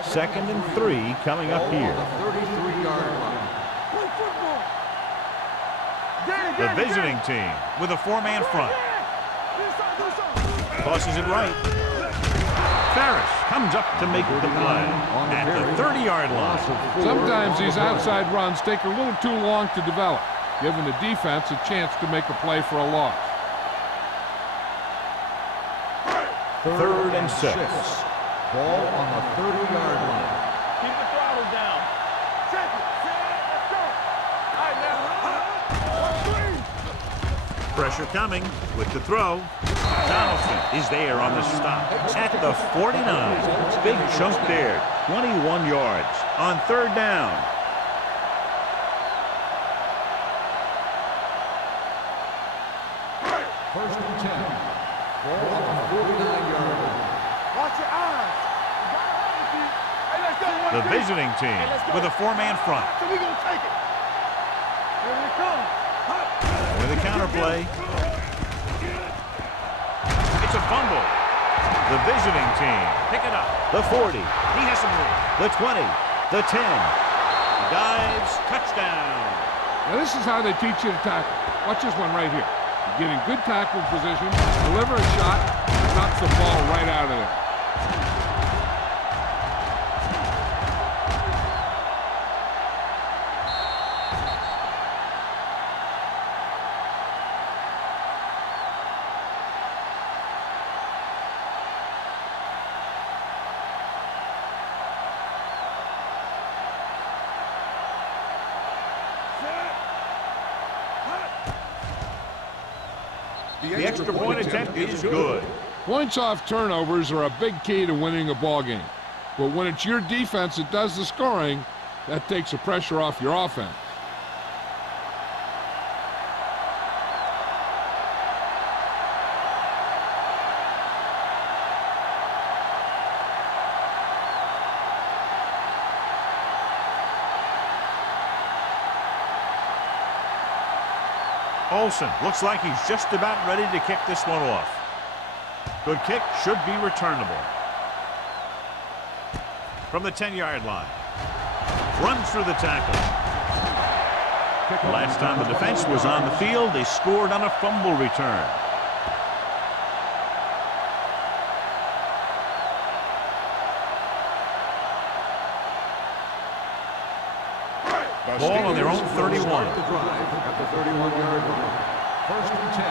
2nd and 3 coming up here. 33-yard line. The visiting team with a 4-man front. Tosses it right. Ferris comes up to make the play at the 30-yard line. Sometimes these outside runs take a little too long to develop, giving the defense a chance to make a play for a loss. 3rd and 6. Ball on the 30-yard line. Keep the throttle down. Check it. Let's go. All right, now. Pressure coming with the throw. Donaldson is there on the stop at the 49. Big chunk there. 21 yards on 3rd down. First and 10. Ball on the 49-yard line. Watch your eyes. Hey, let's go. The visiting team with a 4-man front. So we're going to take it. Here we come. With a counter play. It's a fumble. The visiting team pick it up. The 40. He has some room. The 20. The 10. Dives. Touchdown. Now this is how they teach you to tackle. Watch this one right here. You get in good tackle position, deliver a shot, and knocks the ball right out of there. The extra point attempt is good. Points off turnovers are a big key to winning a ball game. But when it's your defense that does the scoring, that takes the pressure off your offense. Olsen looks like he's just about ready to kick this one off. Good kick, should be returnable. From the 10-yard line. Runs through the tackle. The last time the defense was on the field, they scored on a fumble return. Ball on their own 31. The drive at the 31-yard line. First and 10.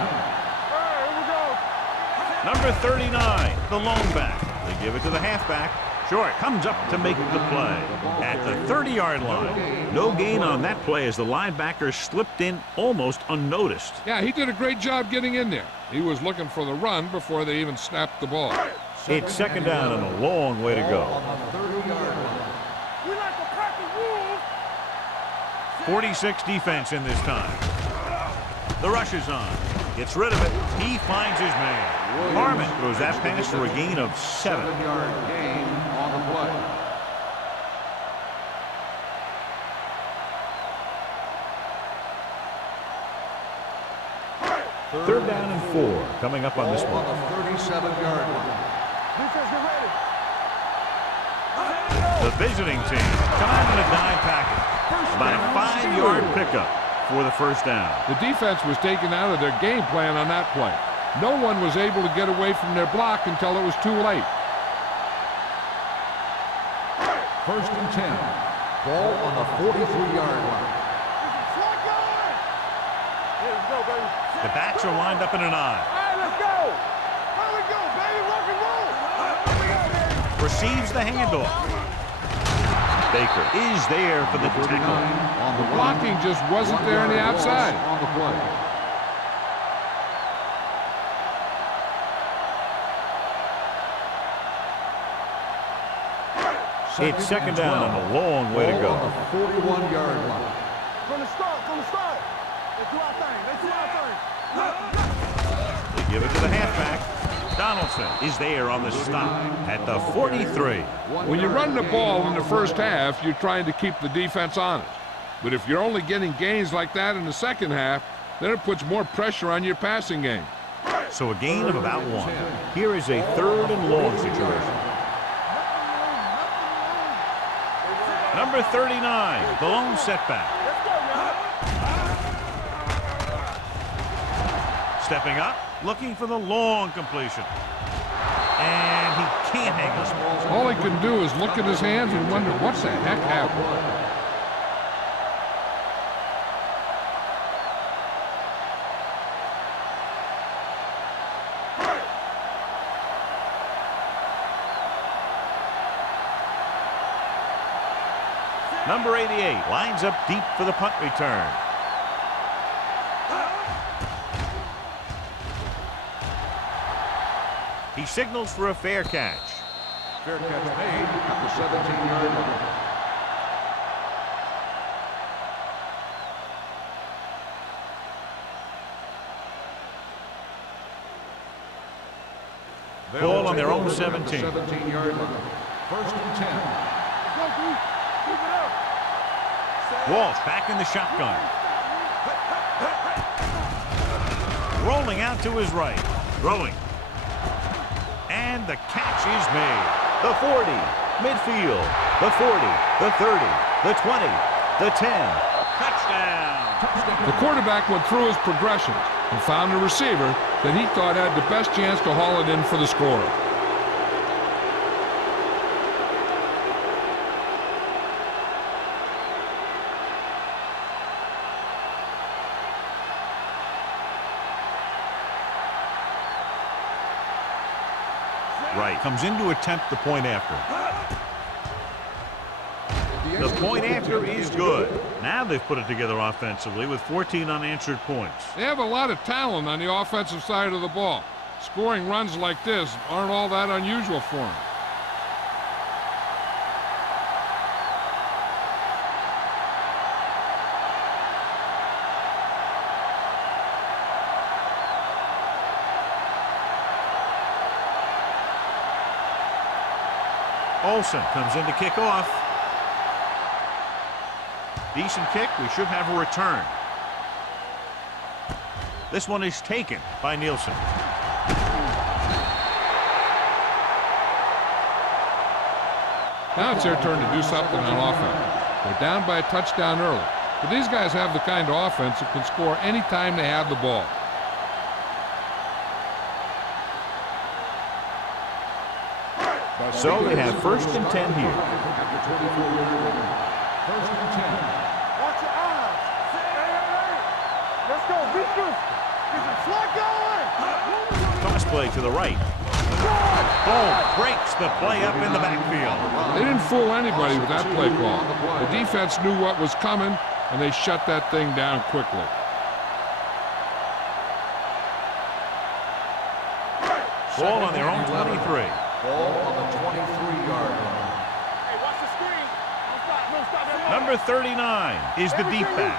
Number 39, the lone back. They give it to the halfback. Short comes up to make the play at the 30-yard line. No gain on that play as the linebacker slipped in almost unnoticed. Yeah, he did a great job getting in there. He was looking for the run before they even snapped the ball. It's 2nd down and a long way to go. On the 30-yard line. 46 defense in this time. The rush is on. Gets rid of it. He finds his man. Harmon throws that pass for a gain of 7. 7-yard gain on the play. Third down and 4 coming up on this one. On the 37-yard line. The visiting team come out in a dime package. About a 5-yard pickup for the first down. The defense was taken out of their game plan on that play. No one was able to get away from their block until it was too late. First and 10. Ball on the 43-yard line. The backs are lined up in an eye. Receives the handoff. Baker is there for the tackle. On the Blocking just wasn't there on the outside. On the play. It's 2nd down and a long way to go. On the 41-yard line. From the start. Let's do our thing. They give it to the halfback. Donaldson is there on the stop at the 43. When you run the ball in the first half, you're trying to keep the defense honest. But if you're only getting gains like that in the second half, then it puts more pressure on your passing game. So a gain of about 1. Here is a 3rd and long situation. Number 39, the lone setback. Let's go now. Stepping up, looking for the long completion. And he can't hang this ball. All he can do is look at his hands and wonder what the heck happened. Number 88 lines up deep for the punt return. He signals for a fair catch. Fair catch made at the 17-yard line. Ball on their own 17. 17-yard line. First and 10. Go, Keith. Keep it up. Walsh back in the shotgun. Rolling out to his right. Throwing. And the catch is made. The 40. Midfield. The 40. The 30. The 20. The 10. Touchdown. The quarterback went through his progressions and found a receiver that he thought had the best chance to haul it in for the score. Right. Comes in to attempt the point after. The point after is good. Now they've put it together offensively with 14 unanswered points. They have a lot of talent on the offensive side of the ball. Scoring runs like this aren't all that unusual for them. Olsen comes in to kick off. Decent kick. We should have a return. This one is taken by Nielsen. Now it's their turn to do something on offense. They're down by a touchdown early. But these guys have the kind of offense that can score any time they have the ball. So they have first and 10 here. First and 10. Watch your eyes. Hey. Let's go. Be good. Is it slug going? Toss play to the right. Boom. Breaks the play up in the backfield. They didn't fool anybody with that play call. The defense knew what was coming, and they shut that thing down quickly. Ball on their own 23. Ball on the 23-yard line. Hey, watch the screen. No stop. Number 39 is the deep back.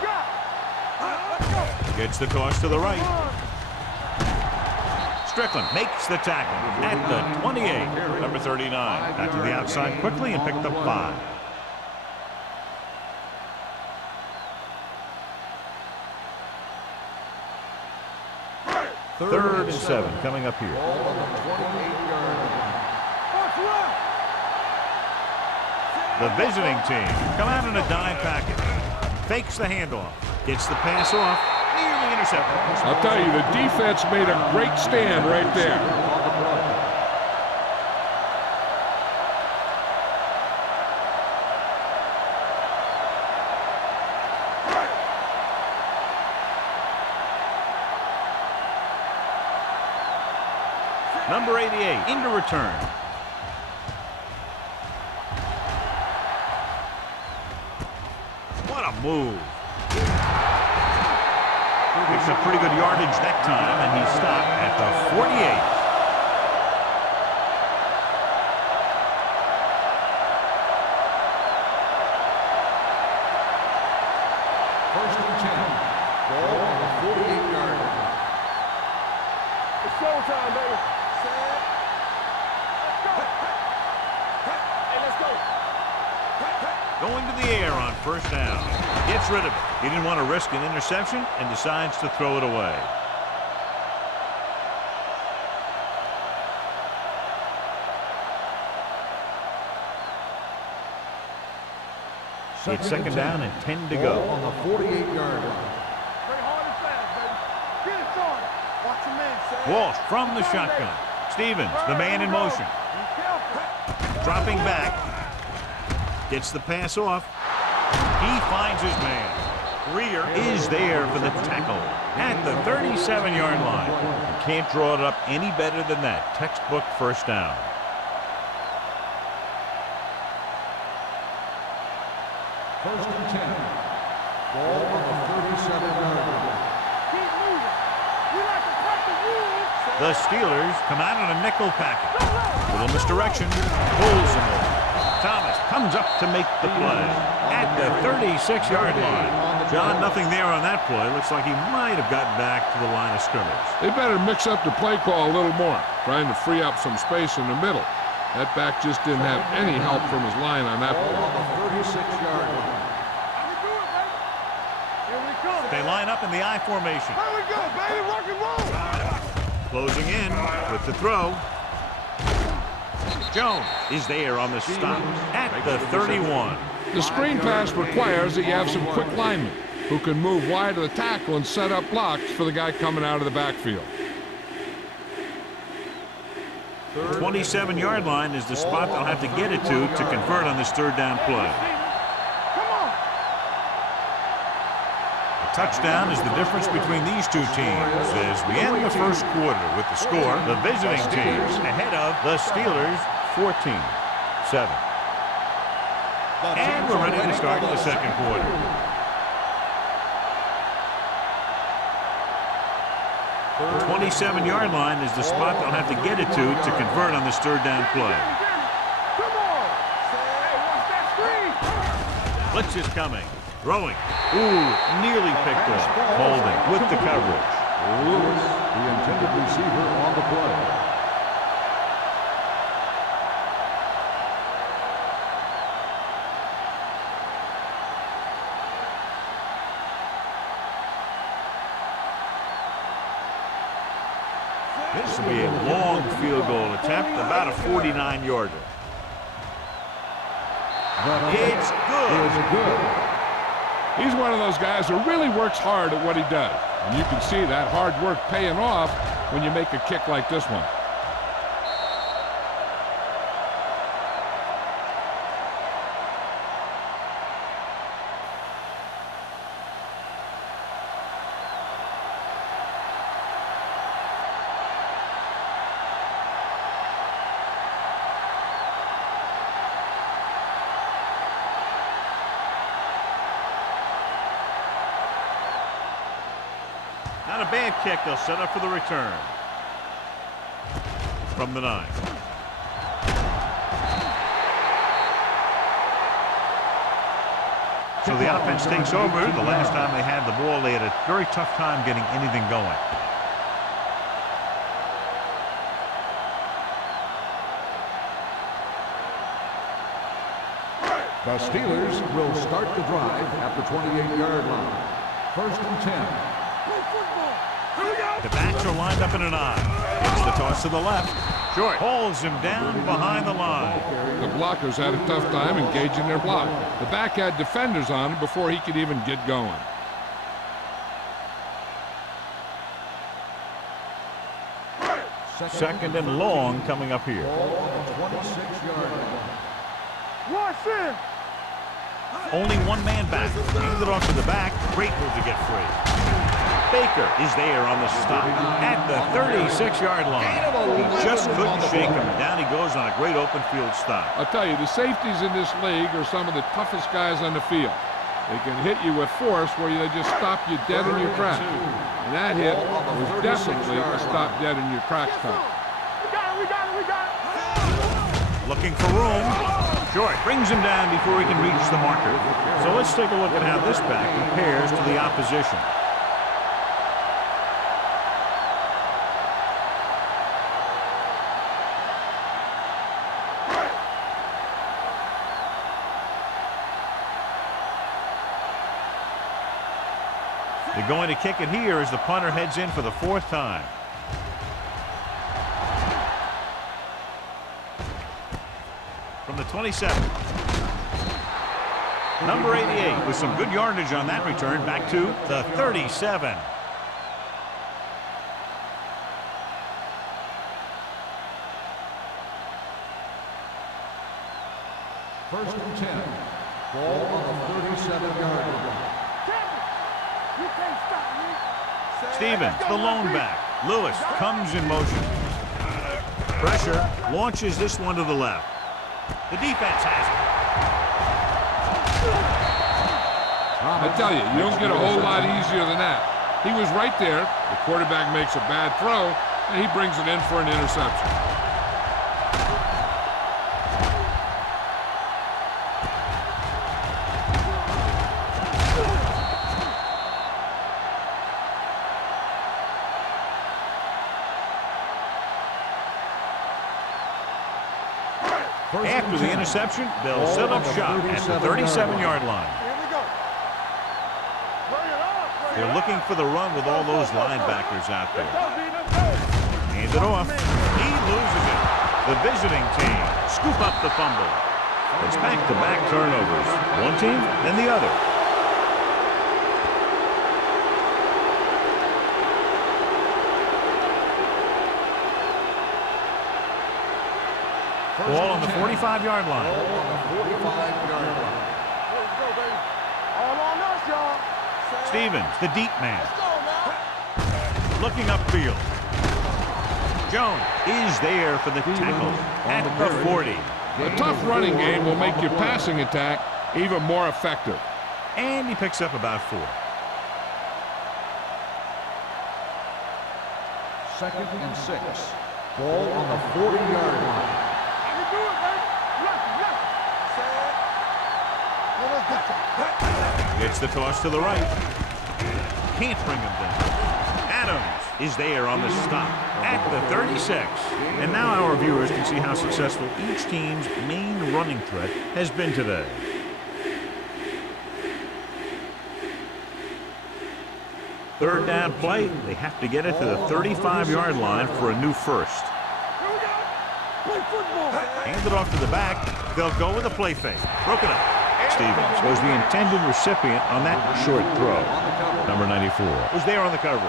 Gets the toss to the right. Strickland makes the tackle at the 28. Number 39 got to the outside quickly and picked up 5. Third and 7 coming up here. Ball on the 28-yard line. The visiting team come out in a dime package. Fakes the handoff. Gets the pass off. Nearly intercepted. I'll tell you, the defense made a great stand right there. Number 88 into return. What a move. Picks up pretty good yardage that time, and he stopped at the 48. First and 10. Ball on the 48-yard line. It's showtime, baby. Let's go. Going to the air on first down. Gets rid of it. He didn't want to risk an interception and decides to throw it away. It's second down and 10 to Ball go. on the 48-yard line. Pretty hard and fast, baby. Get it started. Watch your man, Sam. Walsh from the shotgun. Stevens, the man in motion. Be careful. Dropping back. Gets the pass off. He finds his man. Greer is there for the tackle at the 37-yard line. You can't draw it up any better than that. Textbook first down. First and 10. Ball on the 37-yard line. Keep moving. We like to cut the rules. The Steelers come out on a nickel package. Little misdirection. Pulls him over. Thomas comes up to make the play at the 36-yard line. John, nothing there on that play. Looks like he might have gotten back to the line of scrimmage. They better mix up the play call a little more, trying to free up some space in the middle. That back just didn't have any help from his line on that Ball play. on the 36-yard line. We do it, baby. Here we come. They line up in the I formation. Here we go, baby. Rock and roll. Closing in with the throw. Jones is there on the stop at the 31. The screen pass requires that you have some quick linemen who can move wide of the tackle and set up blocks for the guy coming out of the backfield. 27-yard line is the spot they'll have to get it to convert on this third down play. Come on. A touchdown is the difference between these two teams as we end the first quarter with the score. The visiting teams ahead of the Steelers 14-7. And we're ready to start the second quarter. The 27-yard line is the spot they'll have to get it to convert on this third down play. Come on. Hey, watch that screen. Blitz is coming. Throwing. Ooh, nearly picked off. Holding with the coverage. Lewis, the intended receiver on the play. This will be a long field goal attempt, about a 49-yarder. It's good. He's one of those guys who really works hard at what he does. And you can see that hard work paying off when you make a kick like this one. Not a bad kick. They'll set up for the return. From the 9. So the offense takes over. The last time they had the ball, they had a very tough time getting anything going. The Steelers will start the drive at the 28-yard line. First and 10. The backs are lined up in an I. It's the toss to the left. Short. Pulls him down behind the line. The blockers had a tough time engaging their block. The back had defenders on him before he could even get going. Second and long coming up here. Ball on the 26-yard line. Watch this. Only one man back. Hands it off to the back. Great move to get free. Baker is there on the stop at the 36-yard line. He just couldn't shake him. Down he goes on a great open field stop. I'll tell you, the safeties in this league are some of the toughest guys on the field. They can hit you with force where they just stop you dead in your tracks. And that hit was definitely a stop dead in your tracks time. We got it. Looking for room. Short brings him down before he can reach the marker. So let's take a look at how this back compares to the opposition. They're going to kick it here as the punter heads in for the 4th time. From the 27. Number 88 with some good yardage on that return back to the 37. First and 10. Ball on the 37-yard line. You can't stop me. Stevens, the lone back. Lewis comes in motion. Pressure launches this one to the left. The defense has it. I tell you, you don't get a whole lot easier than that. He was right there. The quarterback makes a bad throw, and he brings it in for an interception. After the interception, they'll set up shop at the 37-yard line. Here we go. Bring it up. They're looking for the run with all those linebackers out there. Go, B, let's go. Hands it off. He loses it. The visiting team scoop up the fumble. It's back-to-back turnovers. One team, then the other. Ball on the 45-yard line. Ball on the 45-yard line. Let's go, baby. All on us, y'all. Stevens, the deep man, Let's go now. looking upfield. Jones is there for the tackle at the 40. A tough running game will make your passing attack even more effective. And he picks up about 4. Second and 6. Ball on the 40-yard line. How you do it, baby? Left. Well, let's get you. Gets the toss to the right. Can't bring him down. Adams is there on the stop at the 36. And now our viewers can see how successful each team's main running threat has been today. Third down play, they have to get it to the 35-yard line for a new first. Here we go. Play football. Hand it off to the back. They'll go with a play fake. Broken up. Stevens was the intended recipient on that short throw. Number 94 was there on the coverage.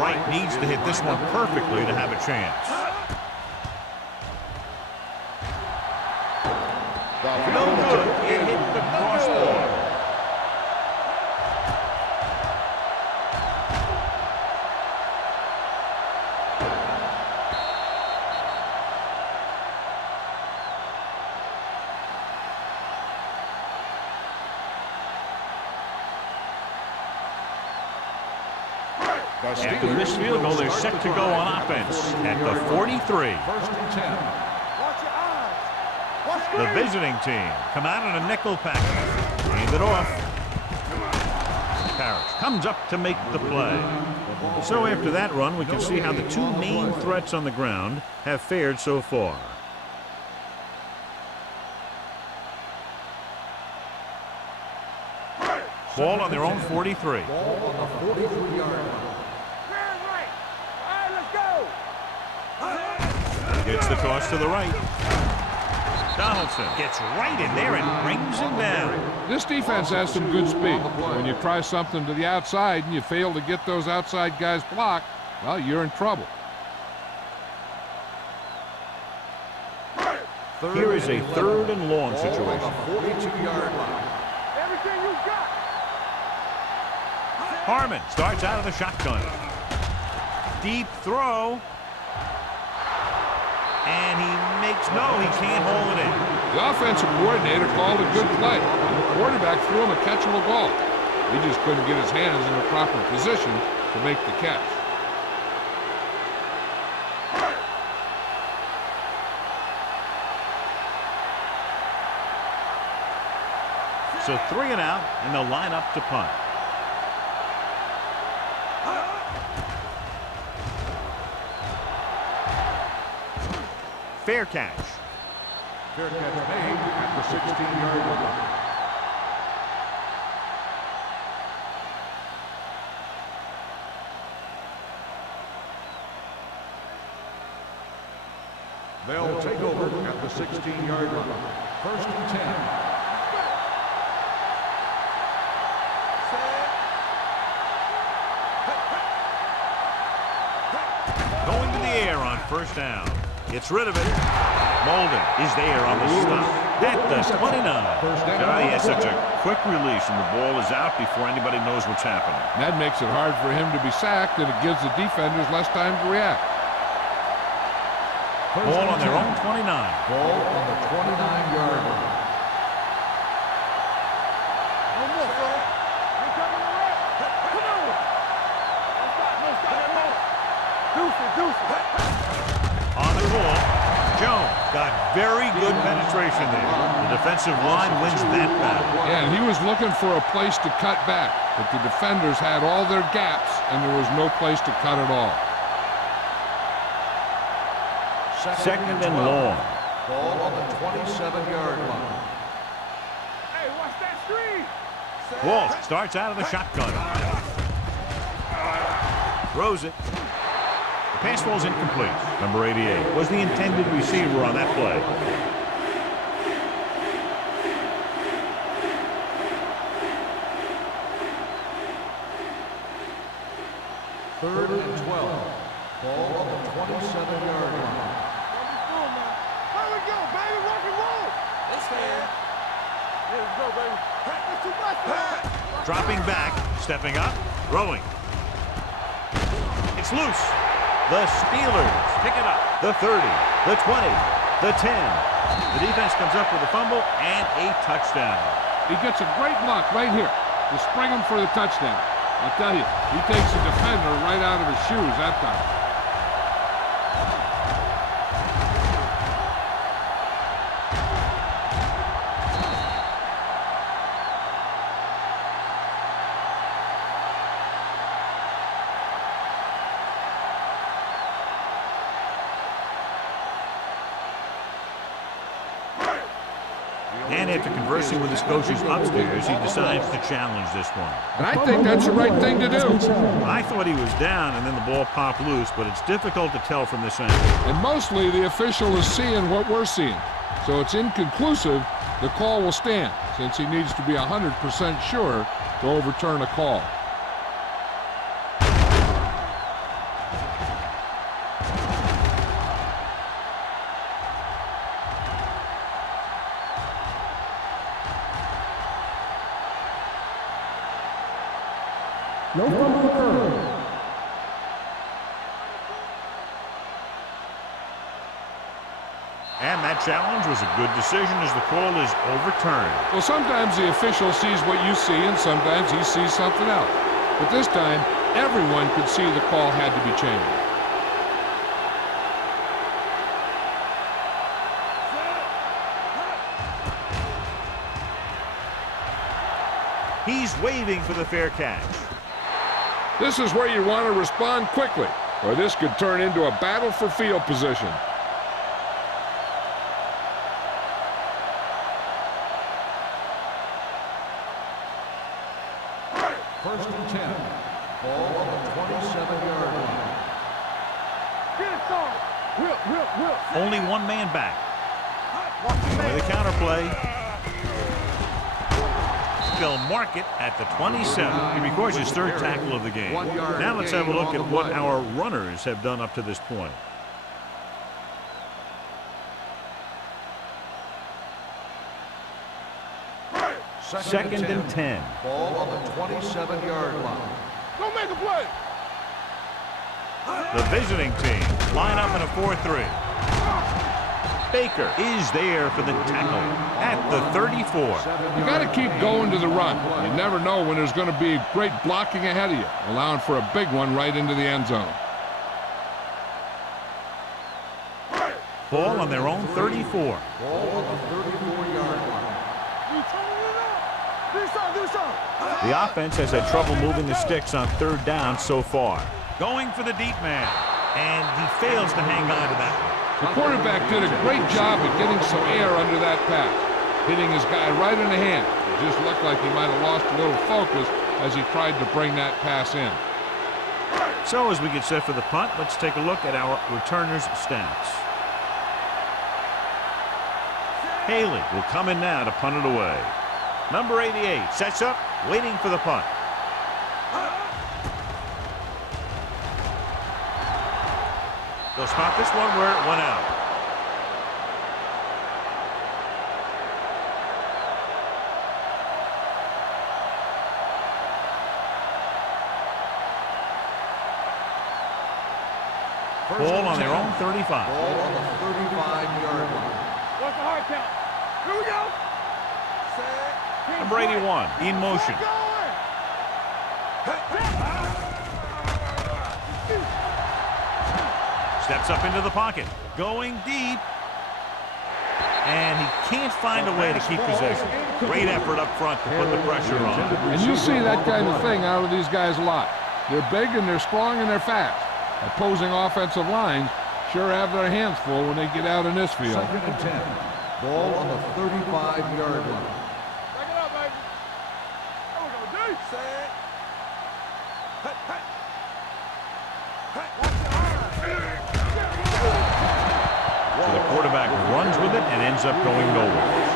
Wright needs to hit this one perfectly to have a chance. No good. It hit the crossbar. After this field goal, they're set to go on offense at the 43. First and 10. Watch your eyes. Watch The visiting team come out in a nickel package. Hand it off. Parrish comes up to make the play. So after that run, we can see how the two main threats on the ground have fared so far. Ball on their own 43. Ball on the 43-yard line. Very right. All right, let's go. Gets the toss to the right. Donaldson gets right in there and brings him down. This defense has some good speed. When you try something to the outside and you fail to get those outside guys blocked, well, you're in trouble. Here is a third and long Ball on situation. the 42-yard line. Everything you got. Harmon starts out of the shotgun. Deep throw. And he makes, no, he can't hold it in. The offensive coordinator called a good play. The quarterback threw him a catchable ball. He just couldn't get his hands in the proper position to make the catch. So 3 and out, and they'll line up to punt. Fair catch. Fair catch made at the 16-yard line. They'll take over at the 16-yard line. First and 10. Going to the air on first down. Gets rid of it. Molden is there on the stop. At the 29. He has such a quick release, and the ball is out before anybody knows what's happening. That makes it hard for him to be sacked, and it gives the defenders less time to react. Ball on their own 29. Ball on the 29-yard line. No more, bro. You're coming around. Come on. No stop. Deuce it. On the ball, Jones got very good penetration there. The defensive line wins that battle. Yeah, and he was looking for a place to cut back, but the defenders had all their gaps, and there was no place to cut at all. Second and long. Ball on the 27-yard line. Hey, watch that screen. Walt starts out of the shotgun. Throws it. The pass falls incomplete. Number 88 was the intended receiver on that play. Third and 12. Ball on the 27-yard line. There we go, baby. Rock and roll. Let's go, baby. That's too much, man. Dropping back, stepping up, throwing. It's loose. The Steelers pick it up. The 30, the 20, the 10. The defense comes up with a fumble and a touchdown. He gets a great block right here to spring him for the touchdown. I'll tell you, he takes the defender right out of his shoes that time. And after conversing with his coaches upstairs, he decides to challenge this one. And I think that's the right thing to do. I thought he was down and then the ball popped loose, but it's difficult to tell from this angle. And mostly the official is seeing what we're seeing. So it's inconclusive. The call will stand since he needs to be 100% sure to overturn a call. No fumble occurred. And that challenge was a good decision as the call is overturned. Well, sometimes the official sees what you see, and sometimes he sees something else. But this time, everyone could see the call had to be changed. He's waving for the fair catch. This is where you want to respond quickly, or this could turn into a battle for field position. First and 10. Ball on the 27-yard line. Get it, son. Whip. Only one man back. With a counter play. They'll mark it at the 27. He records his third tackle of the game. Now let's have a look at what our runners have done up to this point. Second and 10. Ball on the 27-yard line. Go make a play. The visiting team line up in a 4-3. Baker is there for the tackle at the 34. You got to keep going to the run. You never know when there's going to be great blocking ahead of you, allowing for a big one right into the end zone. Ball on their own 34. Ball on the 34-yard line. Do something. The offense has had trouble moving the sticks on third down so far. Going for the deep man, and he fails to hang on to that one. The quarterback did a great job of getting some air under that pass, hitting his guy right in the hand. It just looked like he might have lost a little focus as he tried to bring that pass in. So as we get set for the punt, let's take a look at our returners' stats. Haley will come in now to punt it away. Number 88 sets up, waiting for the punt. They'll spot this one where it went out. Ball on their own 35. Ball on the 35-yard line. What's the hard count? Here we go. Set. Number 81 in motion. Steps up into the pocket. Going deep. And he can't find a way to keep possession. Great effort up front to put the pressure on. And you see that kind of thing out of these guys a lot. They're big and they're strong and they're fast. Opposing offensive lines sure have their hands full when they get out in this field. 2nd and 10. Ball on the 35-yard line. Back it up, baby. There we go, dude. Set. Hey, hey. Hey, watch So the quarterback runs with it and ends up going nowhere.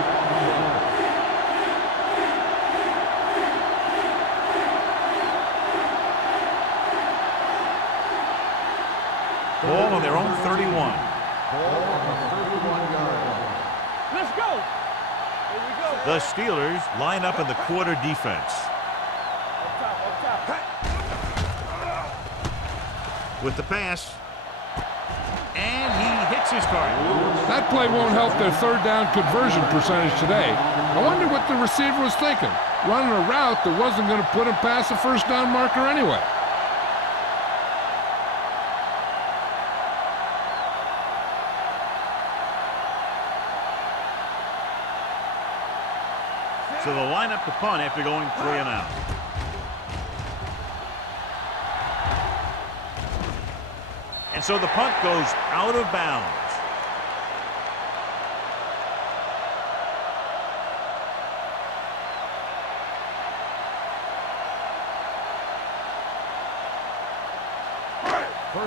Ball on their own 31. Ball on the 31-yard line. Let's go. Here we go. The Steelers line up in the quarter defense. Up top. With the pass. And he hits his target. That play won't help their third down conversion percentage today. I wonder what the receiver was thinking. Running a route that wasn't going to put him past the first down marker anyway. So they'll line up to punt after going 3 and out. And so the punt goes out of bounds.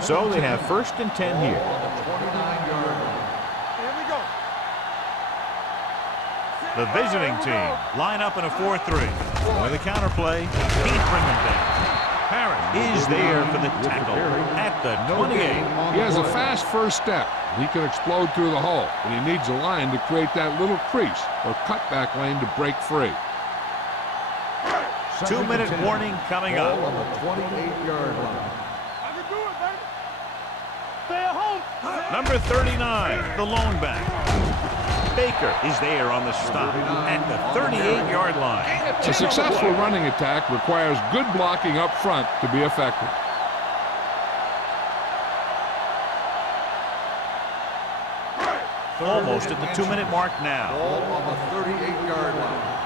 So they have 1st and 10 here. On the 29-yard line. Here we go. The visiting team line up in a 4-3. With a counter play, can't bring them down. Parrott is there for the tackle at the 28. He has a fast first step. He can explode through the hole, but he needs a line to create that little crease or cutback lane to break free. 2-minute warning coming up. Ball on the 28-yard line. I can do it, baby. Stay at home. Number 39, the lone back. Baker is there on the stop at the 38-yard line. A successful running attack requires good blocking up front to be effective. Almost at the 2-minute mark now. Ball on the 38-yard line.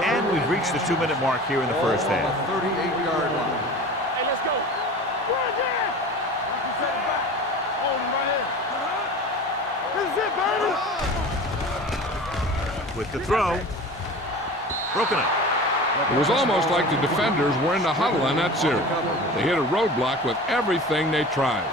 And we've reached the 2-minute mark here in the first half. On the 38-yard line. Hey, let's go. Run there. Set it back. Hold him right here. This is it, baby. With the throw. Broken up. It was almost like the defenders were in the huddle on that series. They hit a roadblock with everything they tried.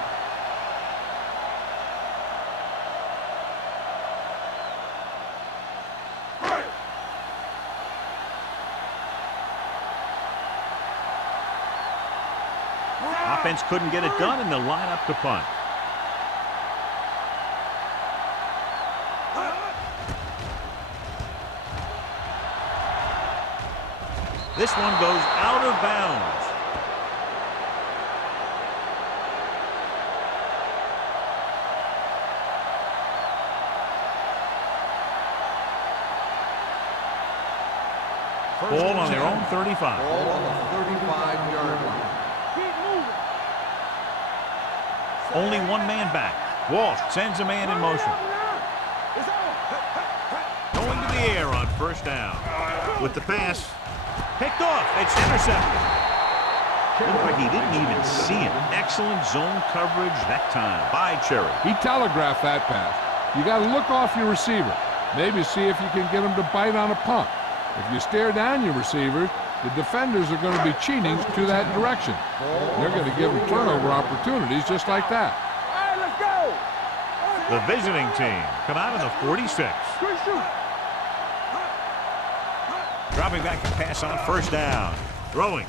Offense couldn't get it done, and they'll line up to punt. This one goes out of bounds. Ball on their own 35. Ball on the 35-yard line. Keep moving. Only one man back. Walsh sends a man in motion. It's on. Going to the air on first down. With the pass. Picked off. It's intercepted. Looked like he didn't even see him. Excellent zone coverage that time by Cherry. He telegraphed that pass. You got to look off your receiver. Maybe see if you can get them to bite on a pump. If you stare down your receivers, the defenders are going to be cheating to that direction. They're going to give them turnover opportunities just like that. All right, let's go. The visiting team come out of the 46. Dropping back to pass on first down. Throwing.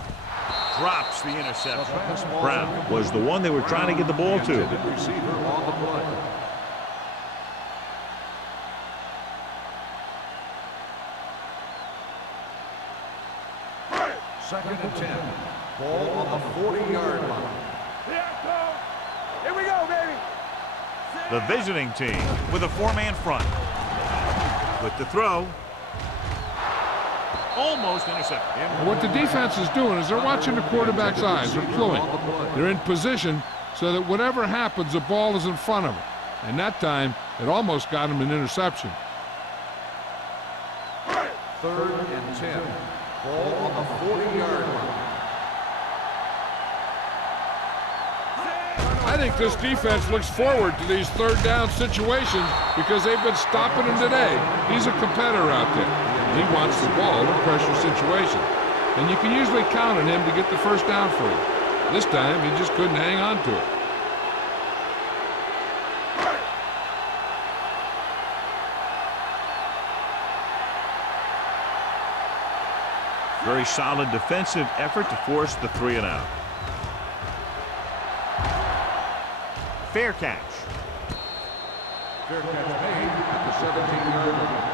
Drops the interception. Brown was the one they were trying to get the ball to. Receiver on the play. Second and 10. Ball on the 40-yard line. Here we go, baby. The visiting team with a four-man front. With the throw. Almost intercepted. What the defense is doing is they're watching the quarterback's eyes. They're cluing. They're in position so that whatever happens, the ball is in front of them. And that time, it almost got him an interception. Third and 10. Ball on the 40-yard line. I think this defense looks forward to these third down situations because they've been stopping him today. He's a competitor out there. He wants the ball in pressure situation. And you can usually count on him to get the first down for you. This time, he just couldn't hang on to it. Very solid defensive effort to force the 3-and-out. Fair catch. Fair catch made at the 17-yard line.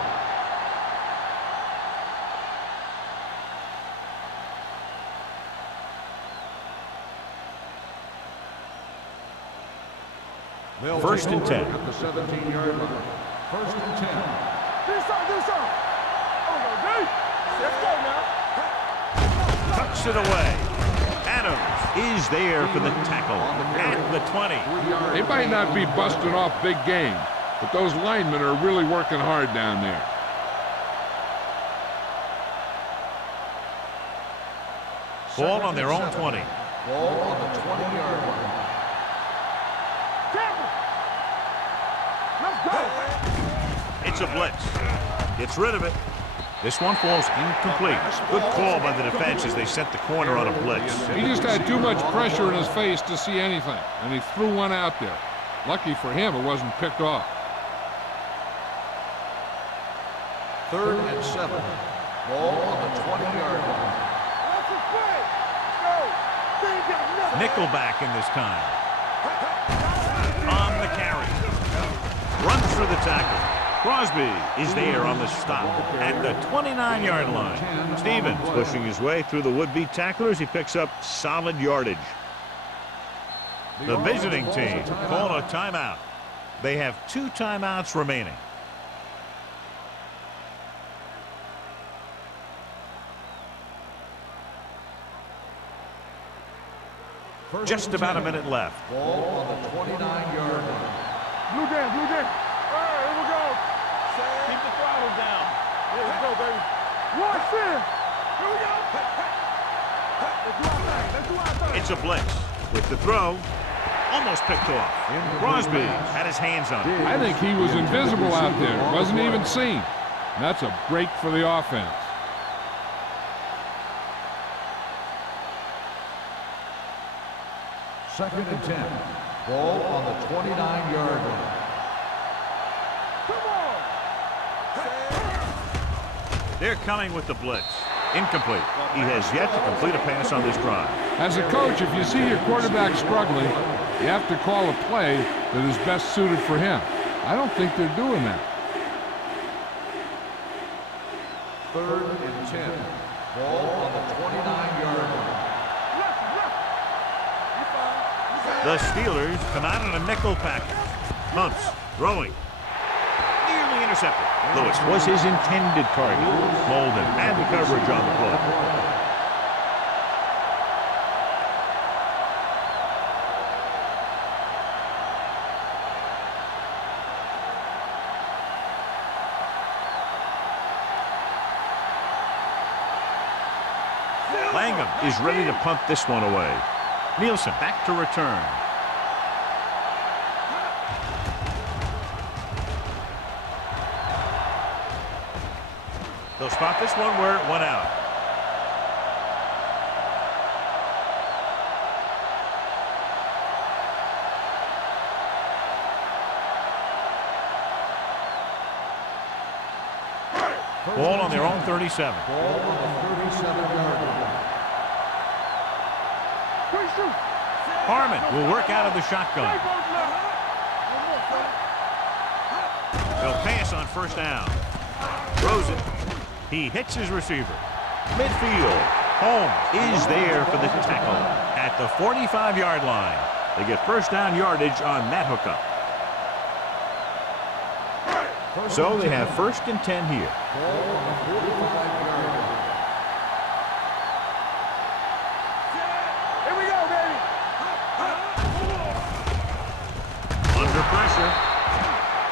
First and 10. At the 17-yard line. First and 10. Do something. Oh, no, dude. Let's go now. Tucks it away. Adams is there for the tackle at the 20. They might not be busting off big game, but those linemen are really working hard down there. Ball on their own 20. Ball on the 20-yard line. Let's go. It's a blitz. Gets rid of it. This one falls incomplete. Good call by the defense as they set the corner on a blitz. He just had too much pressure in his face to see anything, and he threw one out there. Lucky for him, it wasn't picked off. Third and 7. Ball on the 20-yard line. Let's just play. Go. They ain't got nothing. Nickelback in this time. On the carry. Runs through the tackle. Crosby is there on the stop at the 29-yard line. Stevens pushing his way through the would-be tacklers. He picks up solid yardage. The visiting team call a timeout. They have 2 timeouts remaining. Just about a minute left. Ball on the 29-yard line. Blue game. All right, here we go. Keep the throttle down. Here we go, baby. Watch this. Here we go. Let's do our thing. It's a blitz with the throw. Almost picked off. Crosby had his hands on it. I think he was invisible out there. Wasn't even seen. And that's a break for the offense. Second and 10. Ball on the 29-yard line. Come on. They're coming with the blitz. Incomplete. He has yet to complete a pass on this drive. As a coach, if you see your quarterback struggling, you have to call a play that is best suited for him. I don't think they're doing that. Third and 10. Ball on the 29-yard line. The Steelers come out in a nickel package. Hunts throwing. Nearly intercepted. Lewis was his intended target. Molden had the coverage on the play. Langham is ready to punt this one away. Nielsen back to return. They'll spot this one where it went out. Ball on their own 37. Ball on the 37-yard line. Harmon will work out of the shotgun. They'll pass on first down. Throws it. He hits his receiver. Midfield. Holmes is there for the tackle at the 45-yard line. They get first down yardage on that hookup. So they have first and 10 here. Ball on the 45-yard line. Here we go, baby. Under pressure.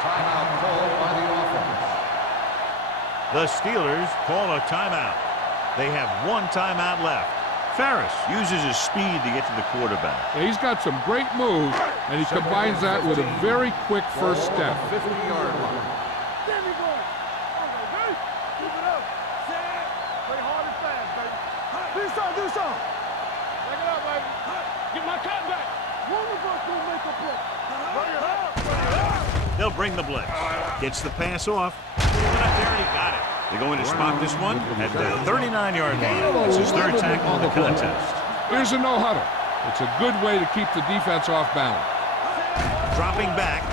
Timeout called by the offense. The Steelers call a timeout. They have one timeout left. Ferris uses his speed to get to the quarterback. Yeah, he's got some great moves, and he combines that with a very quick first step. 50-yard line. There we go. Okay, baby. Keep it up. Play hard and fast, baby. Do something, do something. Back it up, baby. Get my cut back. One of us will make a play. Bring it up. Bring it up. They'll bring the blitz. Gets the pass off. Went up there and he got it. They're going to spot this one at the 39-yard line. It's his third tackle in the contest. Here's a no-huddle. It's a good way to keep the defense off balance. Dropping back.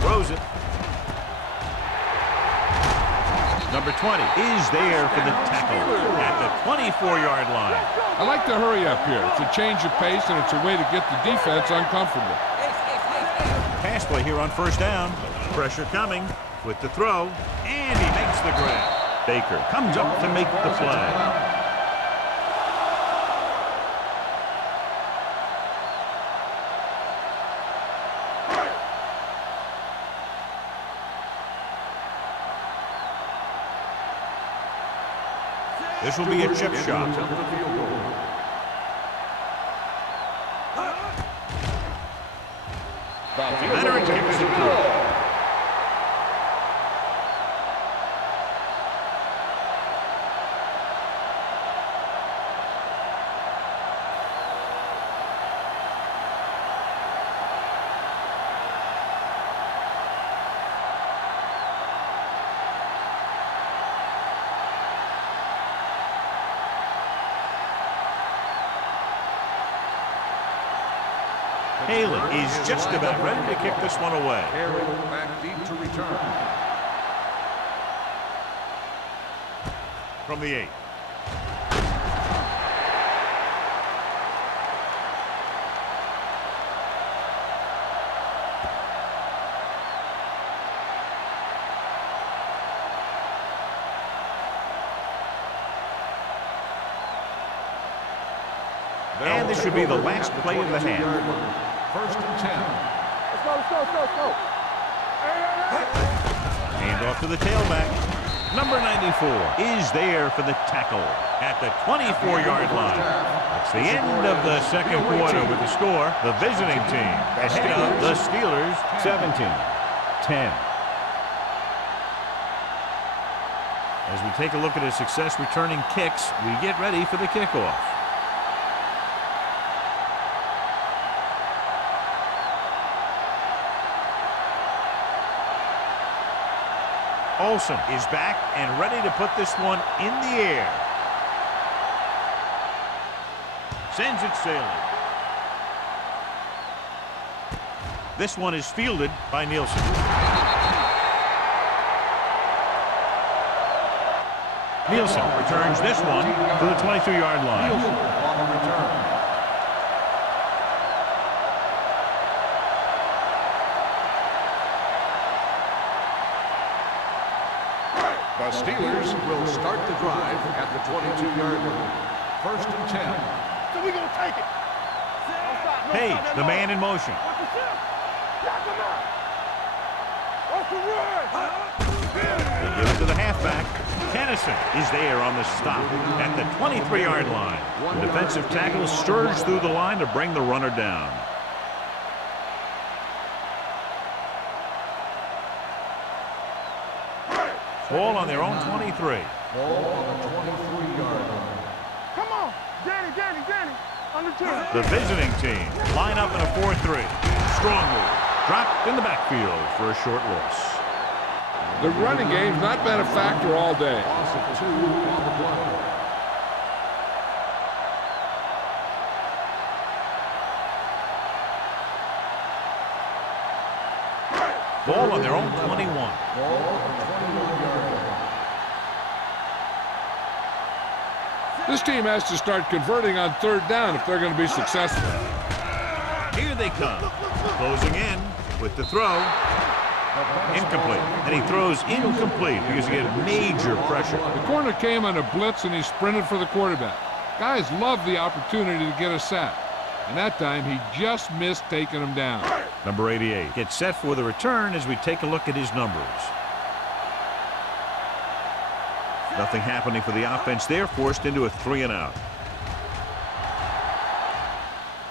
Throws it. Number 20 is there for the tackle at the 24-yard line. I like to hurry up here. It's a change of pace, and it's a way to get the defense uncomfortable. Pass play here on first down. Pressure coming with the throw, and he makes the grab. Baker comes up to make the play. This will be a chip shot. Leonard kicks it through. Haley is just about ready to kick this one away. Harry back deep to return. From the 8. And this should be the last play of the half. First and 10. Let's go, let's go, let's go, let's go. Hand off to the tailback. Number 94 is there for the tackle at the 24-yard line. That's the end of the second quarter with the score. The visiting team ahead of the Steelers 17-10. As we take a look at his success returning kicks, we get ready for the kickoff. Olsen is back and ready to put this one in the air. Sends it sailing. This one is fielded by Nielsen. Nielsen returns this one to the 22-yard line. On the return. The Steelers will start the drive at the 22-yard line. First and 10. So we're going to take it. Don't stop, no Page, stop, the no. man in motion. Watch the ship. Block him out. Watch the run. They give it to the halfback. Tennyson is there on the stop at the 23-yard line. The defensive tackle surged through the line to bring the runner down. Ball on their own 23. Ball on the 23-yard line. Come on. Danny. On the 10. The visiting team line up in a 4-3. Strong move. Dropped in the backfield for a short loss. The running game's not been a factor all day. Loss of 2 on the play. Ball on their own 21. Ball on the 21-yard line. This team has to start converting on 3rd down if they're going to be successful. Here they come. Closing in with the throw. Incomplete. And he throws incomplete because he get major pressure. The corner came on a blitz and he sprinted for the quarterback. Guys love the opportunity to get a sack. And that time he just missed taking him down. Number 88 gets set for the return as we take a look at his numbers. Nothing happening for the offense there, forced into a 3-and-out.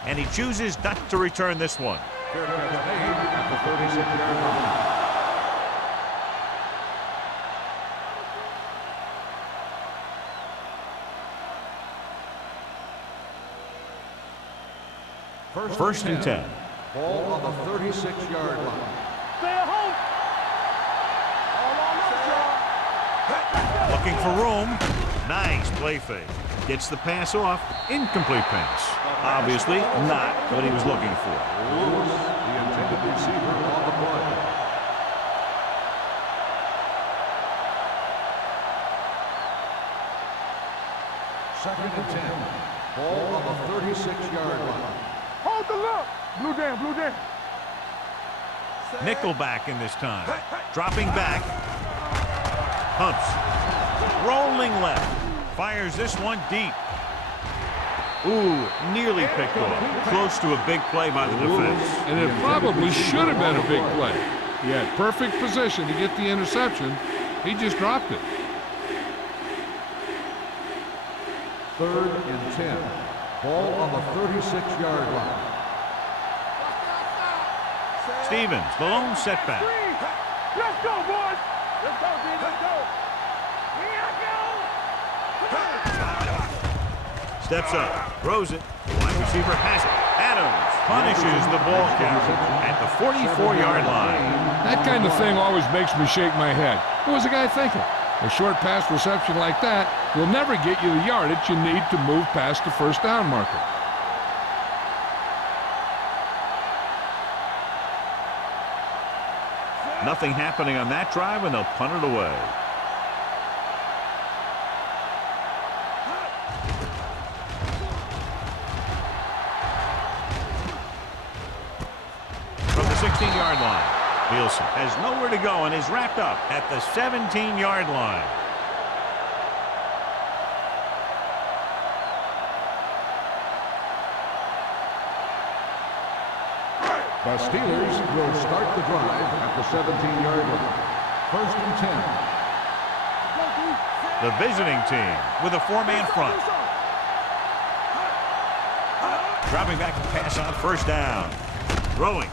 And he chooses not to return this one. Fair catch made at the 36-yard line. First and 10. Ball on the 36-yard line. Stay at home. All on us, Looking for room. Nice play fake. Gets the pass off. Incomplete pass. Obviously not what he was looking for. Lewis, the intended receiver on the play. Second and 10. Ball on the 36-yard line. Hold the look. Blue down. Nickelback in this time. Dropping back. Pumps. Rolling left. Fires this one deep. Ooh, nearly picked off. Close to a big play by the defense. And it probably should have been a big play. He had perfect position to get the interception. He just dropped it. 3rd and 10. Ball on the 36-yard line. Stevens, the lone setback. Let's go, boys. Let's go, D. Let's go. Here I go. Steps up, throws it. The wide receiver has it. Adams punishes the ball carrier at the 44-yard line. That kind of thing always makes me shake my head. What was the guy thinking? A short pass reception like that will never get you the yardage you need to move past the 1st down marker. Nothing happening on that drive, and they'll punt it away. From the 16-yard line, Nielsen has nowhere to go and is wrapped up at the 17-yard line. The Steelers will start the drive at the 17-yard line. 1st and 10. The visiting team with a 4-man front. Dropping back to pass on 1st down. Throwing.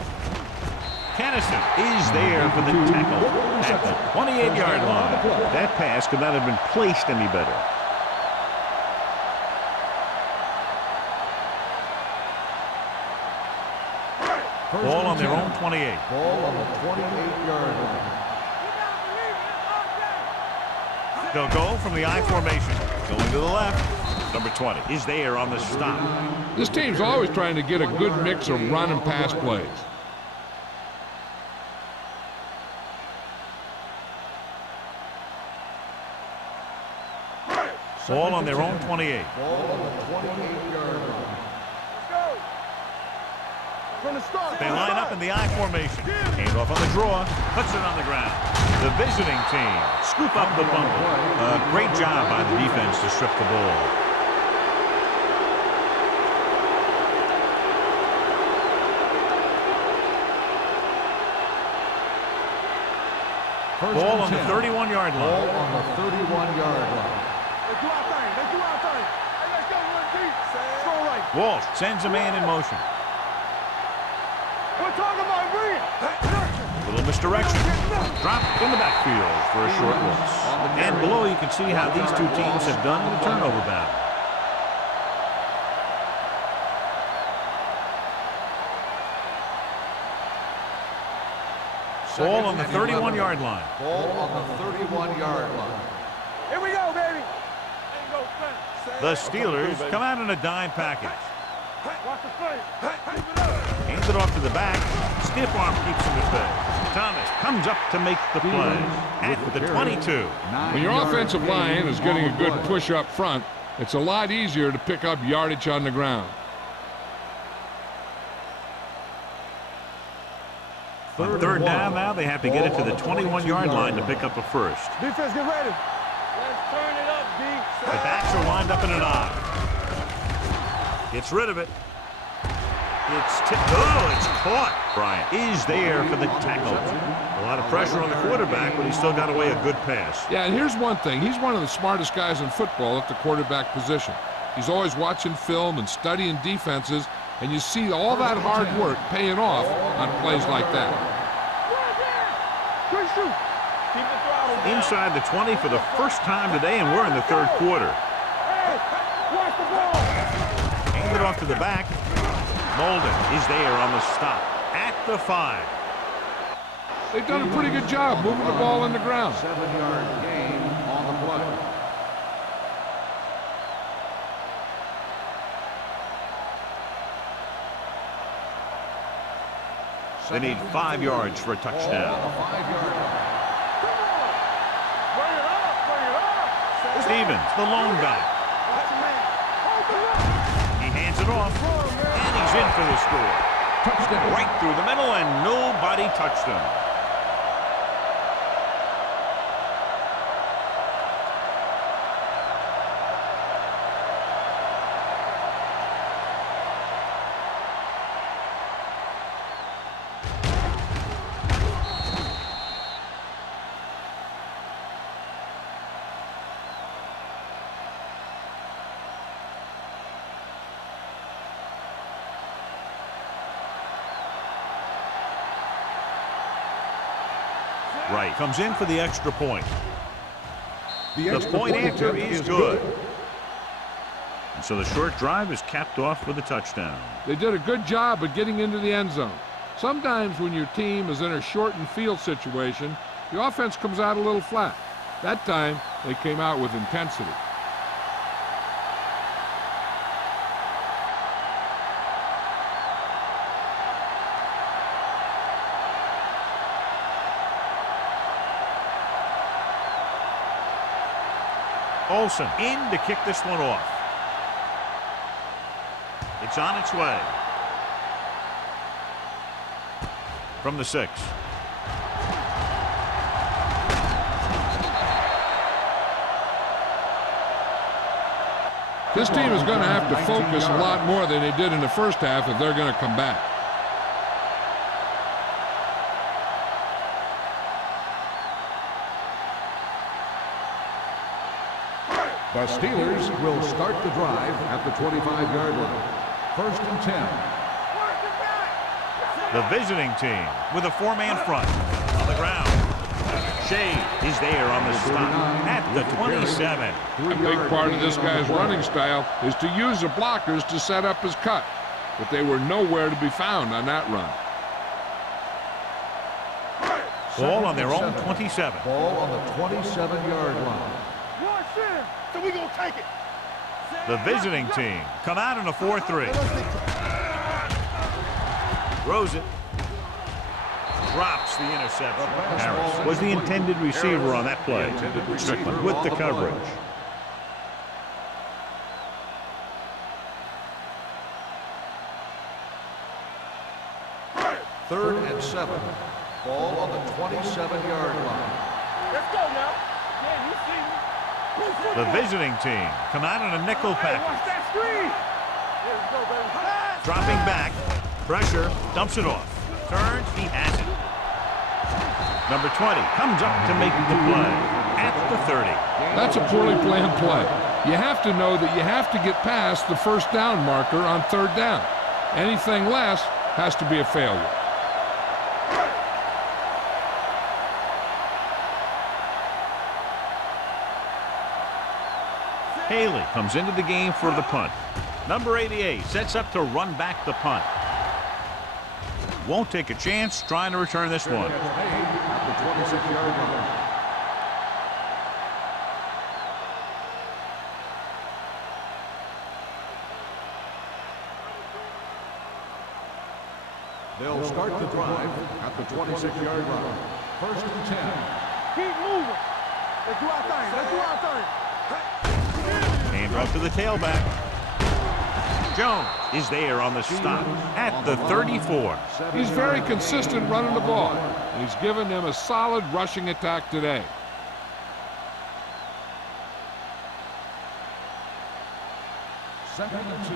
Kennison is there for the tackle at the 28-yard line. That pass could not have been placed any better. Ball on their own 28. Ball on the 28-yard line. They'll go from the I formation. Going to the left. Number 20 is there on the stop. This team's always trying to get a good mix of run and pass plays. Ball on their own 28. Ball on the 28-yard line. From the start. They line up in the I formation. Hand off on the draw. Puts it on the ground. The visiting team scoop up the fumble. A great job by the defense to strip the ball. Ball on the 31-yard line. Ball on the 31-yard line. Let's do our thing. Let's do our thing. Hey, let's go, run deep. Go right. Walsh sends a man in motion. We're talking about green. Little Opposite direction. Dropped in the backfield for a short loss. And below you can see how these two teams have done in the turnover battle. Ball on the 31-yard line. Ball on the 31-yard line. Here we go, baby. The Steelers come out in a dime package. Watch the play. Hands it off to the back. Stiff arm keeps him at bay. Thomas comes up to make the play at the 22. When your offensive line is getting a good push up front, it's a lot easier to pick up yardage on the ground. On third down now, they have to get it to the 21-yard line to pick up a first. Defense, get ready. Let's turn it up, D. The backs are lined up in an I. Gets rid of it. It's tipped. Oh, it's caught. Bryant is there for the tackle. A lot of pressure on the quarterback, but he still got away a good pass. Yeah, and here's one thing. He's one of the smartest guys in football at the quarterback position. He's always watching film and studying defenses, and you see all that hard work paying off on plays like that. Inside the 20 for the first time today, and we're in the third quarter. Hand it off to the back. Molden is there on the stop at the 5. They've done a pretty good job moving the ball in the ground. 7-yard gain on the play. They need 5 yards for a touchdown. Stevens, the lone back. He hands it off, and he's in for the score. Touchdown right through the middle, and nobody touched him. Right, comes in for the extra point. The point after is good. And so the short drive is capped off with a touchdown. They did a good job of getting into the end zone. Sometimes when your team is in a shortened field situation, the offense comes out a little flat. That time, they came out with intensity. Olsen in to kick this one off. It's on its way. From the 6. This team is going to have to focus a lot more than they did in the first half if they're going to come back. The Steelers will start the drive at the 25-yard line. 1st and 10. The visiting team with a 4-man front on the ground. Shea is there on the stop at the 27. A big part of this guy's running style is to use the blockers to set up his cut, but they were nowhere to be found on that run. Ball on their own 27. Ball on the 27-yard line. So we gonna take it. The visiting team come out in a 4-3. Throws it. Drops the interception. Harris was the intended receiver on that play. Strickland with the coverage. Third and 7. Ball on the 27-yard line. Let's go now. Yeah, you see me. The visiting team come out in a nickel package. Watch that screen. Here we go, baby. Dropping back. Pressure. Dumps it off. Turns. He has it. Number 20 comes up to make the play at the 30. That's a poorly planned play. You have to know that you have to get past the first down marker on third down. Anything less has to be a failure. Haley comes into the game for the punt. Number 88 sets up to run back the punt. Won't take a chance trying to return this one. At the 26-yard line. They'll start the drive at the 26-yard line. First and 10. Keep moving. Let's do our thing. Let's do our thing. Hand off to the tailback. Jones is there on the stop at the 34. He's very consistent running the ball. He's given them a solid rushing attack today. Second and 2.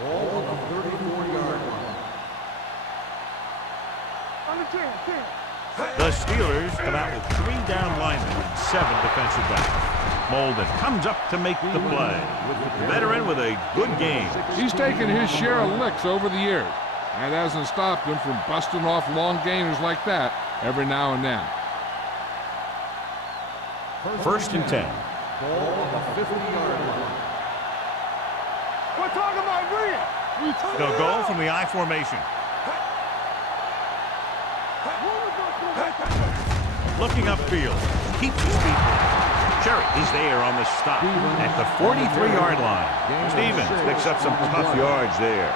Ball on the 34-yard line. Under 10, 10. The Steelers come out with 3 down linemen and 7 defensive backs. Molden comes up to make the play. The veteran with a good game. He's taken his share of licks over the years. That hasn't stopped him from busting off long gainers like that every now and then. First and 10. Ball on the 50-yard line. We're talking about bring it. They'll go from the I formation. Looking upfield. Keeps his feet. Cherry is there on the stop at the 43-yard line. Stevens picks up some tough yards there.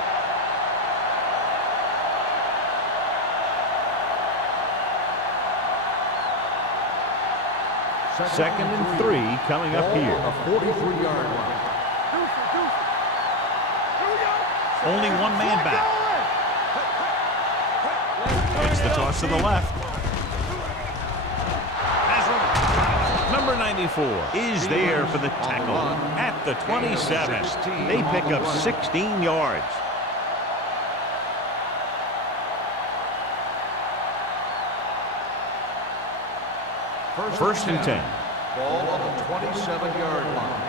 Second and 3 coming up here. A 43-yard line. Only one man back. It's the toss to the left. Number 94 is there for the tackle at the 27. They pick up 16 yards. First and 10. Ball on the 27-yard line.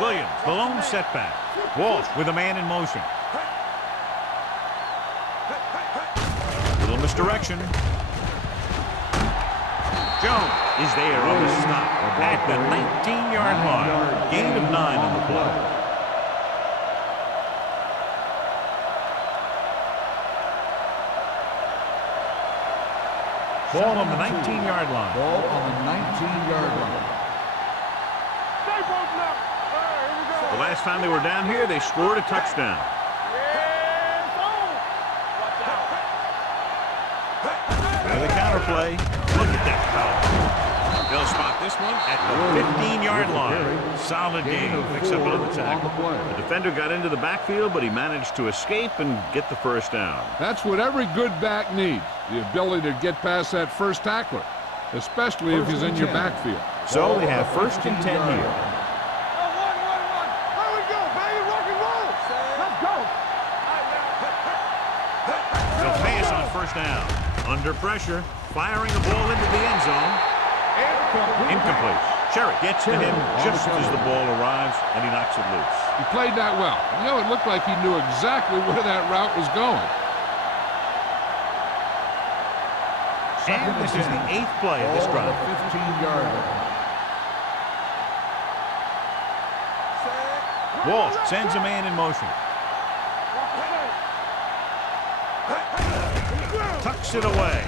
Williams, the lone setback. Walsh with a man in motion. Little misdirection. Jones is there on the stop at the 19-yard line. Gain of 9 on the play. Ball on the 19-yard line. Ball on the 19-yard line. Stay both now. All right, here we go. The last time they were down here, they scored a touchdown. There's the counter play. Look at that power. They'll spot this one at the 15-yard line. Solid game. Picks up another tackle. The defender got into the backfield, but he managed to escape and get the first down. That's what every good back needs, the ability to get past that first tackler, especially if he's in your backfield. So they have first and 10 here. Here we go, baby. Rock and roll. Let's go. They'll pass on first down. Under pressure, firing the ball into the end zone. Incomplete. Cherry gets to him just as the ball arrives, and he knocks it loose. He played that well. You know, it looked like he knew exactly where that route was going. And this is the 8th play of this drive. 15-yard line. Walsh sends a man in motion. Tucks it away.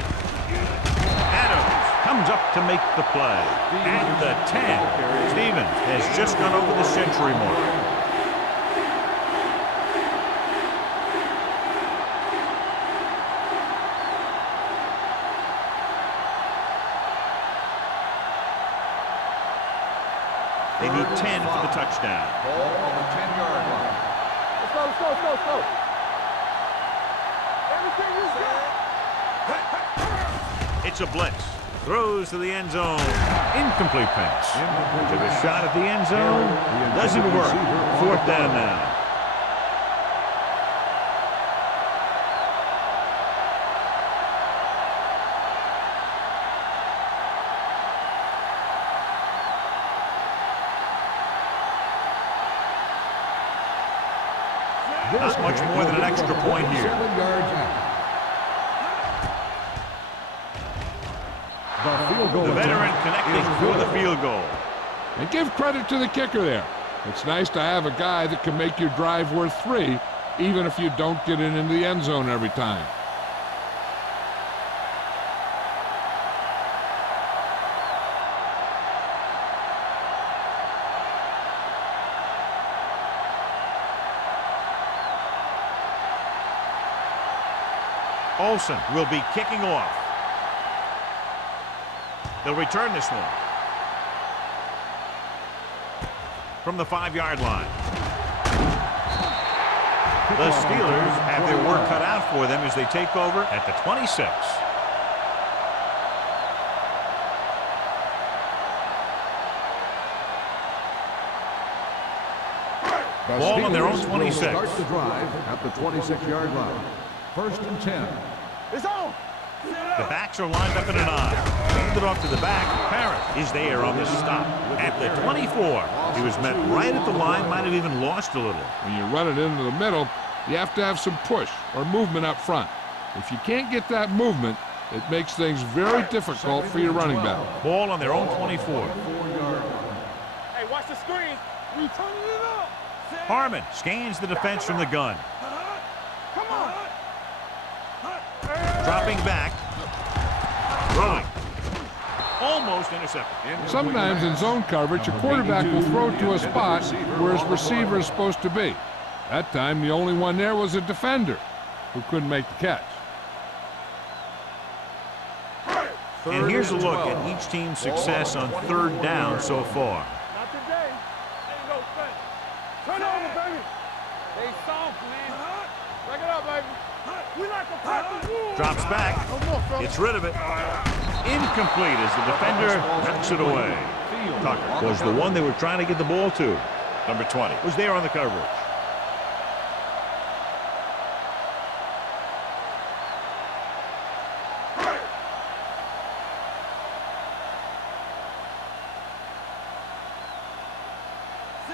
Adams comes up to make the play. At the 10. Stevens has just gone over the century mark. They need 10 for the touchdown. Ball on the 10-yard line. Let's go, let's go, let's go, let's go. Everything you got. It's a blitz. Throws to the end zone. Incomplete pass. Took a shot at the end zone. Doesn't work. 4th down now. Not much more than an extra point here. 7 yards out. The field goal The veteran can connecting for the field goal. And give credit to the kicker there. It's nice to have a guy that can make your drive worth 3, even if you don't get it into the end zone every time. Olsen will be kicking off. They'll return this one. From the 5-yard line. The Steelers have their work cut out for them as they take over at the 26. Ball on their own 26. Start the drive at the 26-yard line. 1st and 10. It's on. The backs are lined up in an I. Handed off to the back. Parrott is there on the stop at the 24. He was met right at the line, might have even lost a little. When you run it into the middle, you have to have some push or movement up front. If you can't get that movement, it makes things very difficult for your running back. Ball on their own 24. Hey, watch the screen. We turning it up. Harmon scans the defense from the gun. Come on. Dropping back. Throwing. Almost intercepted. Sometimes in zone coverage, a quarterback will throw to a spot where his receiver is supposed to be. That time, the only one there was a defender who couldn't make the catch. And here's a look at each team's success on 3rd down so far. Not today. Ain't no thing. Turn over, baby. They soft, man. Break it up, baby. We like to practice rules. Drops back. Gets rid of it. Incomplete as the defender knocks it away. Tucker was the one they were trying to get the ball to. Number 20 was there on the coverage.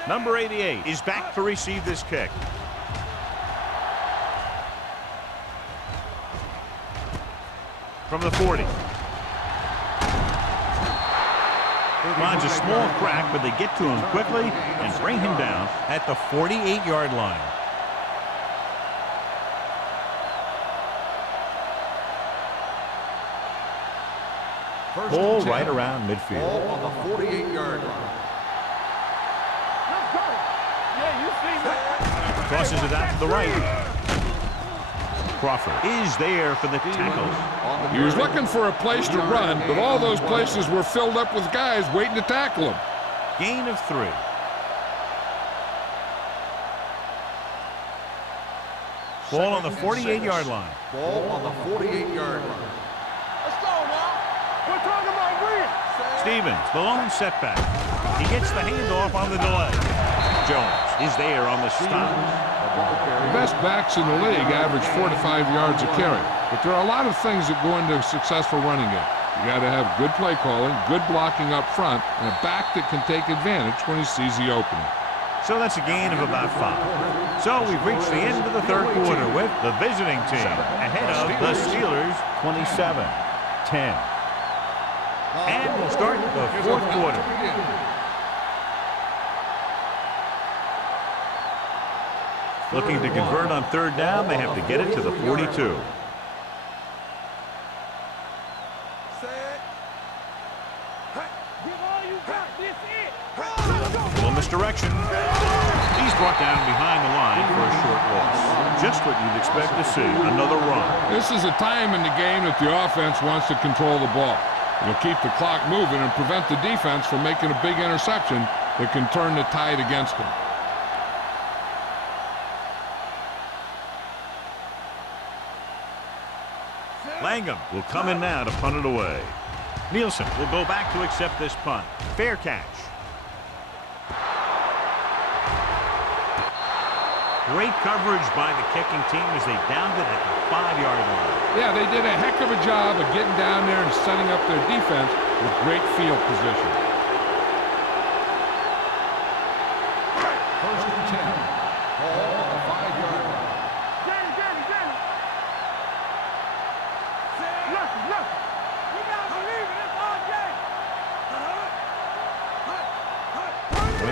Number 88 is back to receive this kick. From the 40. Finds a small crack, but they get to him quickly and bring him down at the 48-yard line. Ball right around midfield. Ball on the 48-yard line. Let's go. Yeah, you see that. Crosses it out to the right. Crawford is there for the tackle. He was looking for a place to run, but all those places were filled up with guys waiting to tackle him. Gain of 3. Ball on the 48-yard line. Ball on the 48-yard line. Let's go now. We're talking about win. Stevens, the lone setback. He gets the handoff on the delay. Jones is there on the stop. The best backs in the league average 4 to 5 yards a carry, but there are a lot of things that go into a successful running game. You got to have good play calling, good blocking up front, and a back that can take advantage when he sees the opening. So that's a gain of about 5. So we've reached the end of the 3rd quarter with the visiting team ahead of the Steelers 27-10. And we'll start the 4th quarter. Looking to convert on 3rd down, they have to get it to the 42. Little misdirection. He's brought down behind the line for a short loss. Just what you'd expect to see, another run. This is a time in the game that the offense wants to control the ball. It'll keep the clock moving and prevent the defense from making a big interception that can turn the tide against them. Langham will come in now to punt it away. Nielsen will go back to accept this punt. Fair catch. Great coverage by the kicking team as they downed it at the 5-yard line. Yeah, they did a heck of a job of getting down there and setting up their defense with great field position. 1st and 10. Ball on the 5-yard line. Danny. Look. We gotta believe it. It's all day.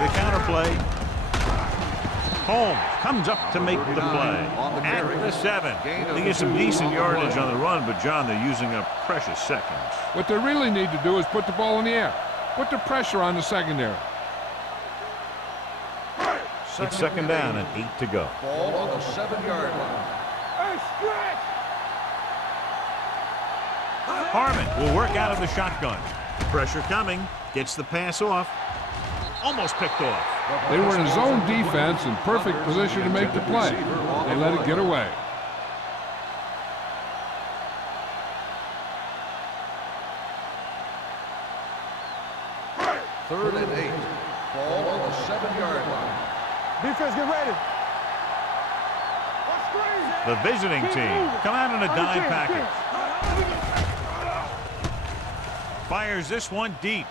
the counter play. Holmes comes up to make the play. At the 7. They get some decent yardage on the run, but, John, they're using up precious seconds. What they really need to do is put the ball in the air. Put the pressure on the secondary. It's second down and 8 to go. Ball on the 7-yard line. Hey, stretch! Harmon will work out of the shotgun. Pressure coming. Gets the pass off. Almost picked off. They were in zone defense in perfect position to make the play. They let it get away. Third and 8. Ball on the 7-yard line. Defense, get ready. The visiting team come out in a dime package. Fires this one deep.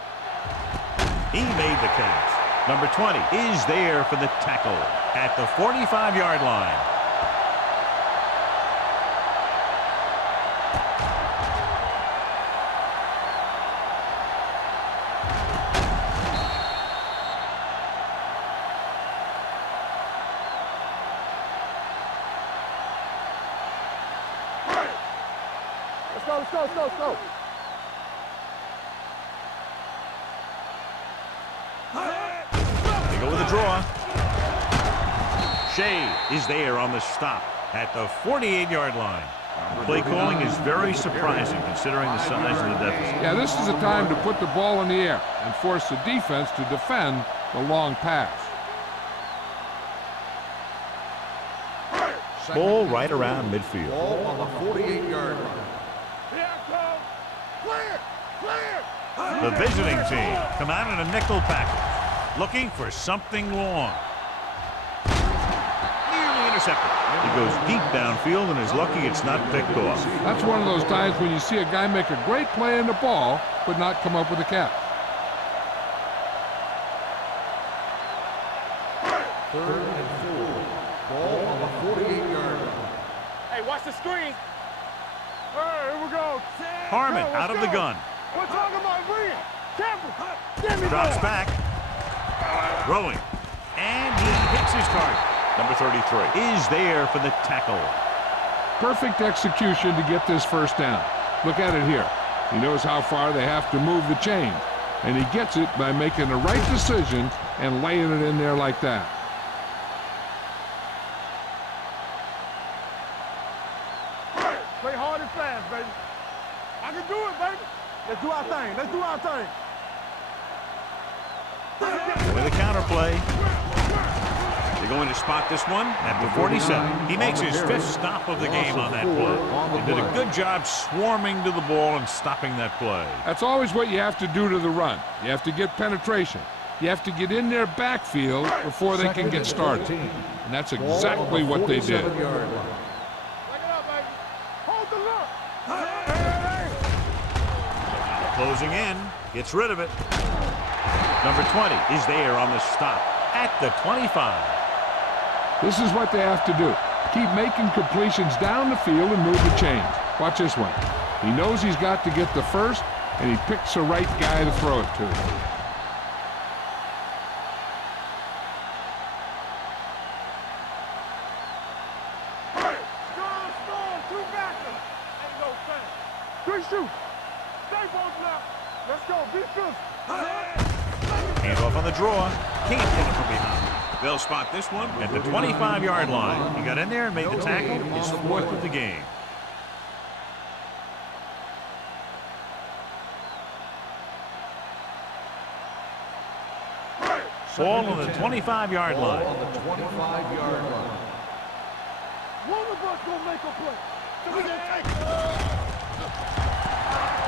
He made the catch. Number 20 is there for the tackle at the 45-yard line. Let's go. They go with a draw. Shea is there on the stop at the 48-yard line. The play calling is very surprising considering the size of the deficit. Yeah, this is the time to put the ball in the air and force the defense to defend the long pass. Ball right around midfield. Ball on the 48-yard line. The visiting team come out in a nickel package, looking for something long. Nearly intercepted. He goes deep downfield and is lucky it's not picked off. That's one of those times when you see a guy make a great play in the ball, but not come up with a catch. Third and 4. Ball on the 48-yard line. Hey, watch the screen. All right, here we go. Harmon out of the gun. We're talking about win. Careful. Give me Drops ball. back. Throwing. And he hits his target. Number 33 is there for the tackle. Perfect execution to get this first down. Look at it here. He knows how far they have to move the chain, and he gets it by making the right decision and laying it in there like that. Play hard and fast, baby. I can do it, baby. Let's do our thing. With a counter play. They're going to spot this one at the 47. He makes his 5th stop of the game on that play. He did a good job swarming to the ball and stopping that play. That's always what you have to do to the run. You have to get penetration. You have to get in their backfield before they can get started. And that's exactly what they did. Closing in, gets rid of it. Number 20 is there on the stop at the 25. This is what they have to do. Keep making completions down the field and move the chains. Watch this one. He knows he's got to get the first, and he picks the right guy to throw it to. Hands off on the draw. Can't hit it from behind. They'll spot this one at the 25-yard line. He got in there and made the tackle. His 4th of the game. Ball on the 25-yard line. On the 25-yard line. One of us gonna make a play. So we gonna take it.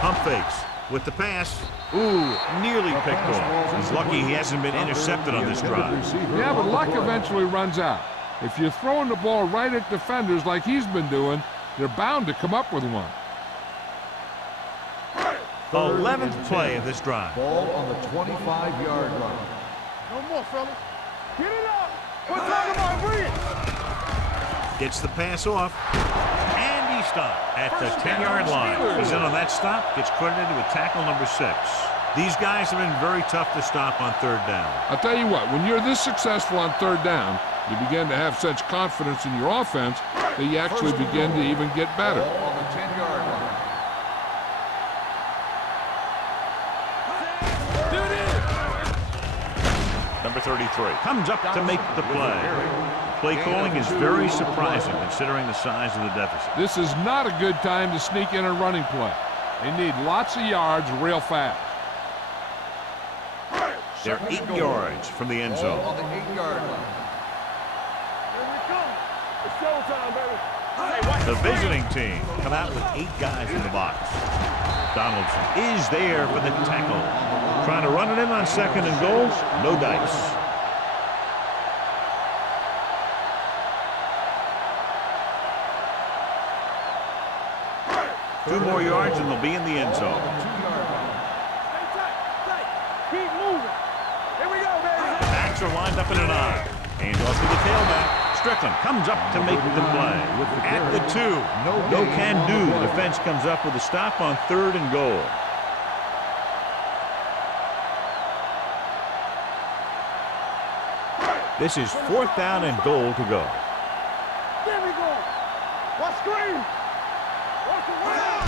Pump fakes with the pass. Ooh, nearly picked off. He's lucky he hasn't been intercepted on this drive. Yeah, but luck eventually runs out. If you're throwing the ball right at defenders like he's been doing, they're bound to come up with one. 11th play of this drive. Ball on the 25-yard line. No more, fellas. Get it up. We're talking about win. Gets the pass off. And he stopped at the 10-yard line. He's in on that stop. Gets credited with tackle number 6. These guys have been very tough to stop on third down. I'll tell you what, when you're this successful on third down, you begin to have such confidence in your offense that you actually begin to even get better. On the 10-yard line. Number 33 comes up to make the play. Play calling is very surprising considering the size of the deficit. This is not a good time to sneak in a running play. They need lots of yards real fast. They're 8 yards from the end zone. On the 8-yard line. Here we come. It's showtime, baby. The visiting team come out with 8 guys in the box. Donaldson is there for the tackle. Trying to run it in on second and goal. No dice. Two more yards and they'll be in the end zone. Stay tight. Keep moving. Here we go, baby. Backs are lined up in an I. Hands off to the tailback. Strickland comes up to make the play. At the 2. No can do. The defense comes up with a stop on third and goal. This is 4th down and goal to go. There we go. Watch screen. Watch the run.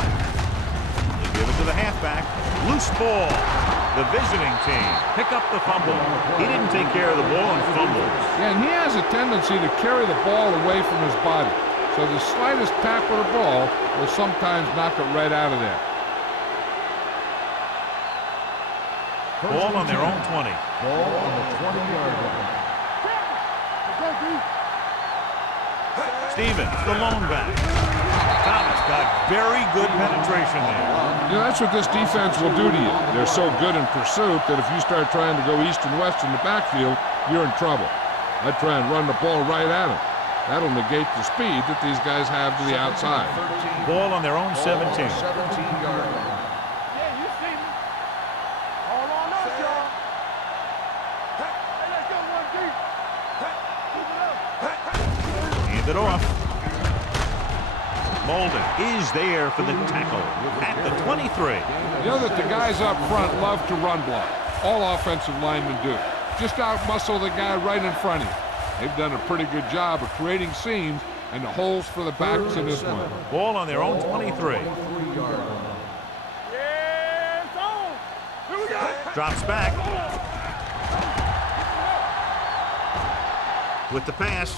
They give it to the halfback. Loose ball. The visiting team pick up the fumble. He didn't take care of the ball and fumbles. Yeah, and he has a tendency to carry the ball away from his body. So the slightest tap of the ball will sometimes knock it right out of there. Ball on their own 20. Ball on the 20-yard line. Stevens, the lone back. Thomas got very good penetration there. You know, that's what this defense will do to you. They're so good in pursuit that if you start trying to go east and west in the backfield, you're in trouble. I'd try and run the ball right at them. That'll negate the speed that these guys have to the outside. Ball on their own 17. 17-yard line. Yeah, you see me. Hold on up, y'all. Hey, let's go one deep. Keep it up. Hand it off. Molden is there for the tackle at the 23. You know that the guys up front love to run block. All offensive linemen do. Just out-muscle the guy right in front of you. They've done a pretty good job of creating seams and the holes for the backs in this one. Ball on their own 23. Yeah, it's on. Here we go. Drops back. With the pass.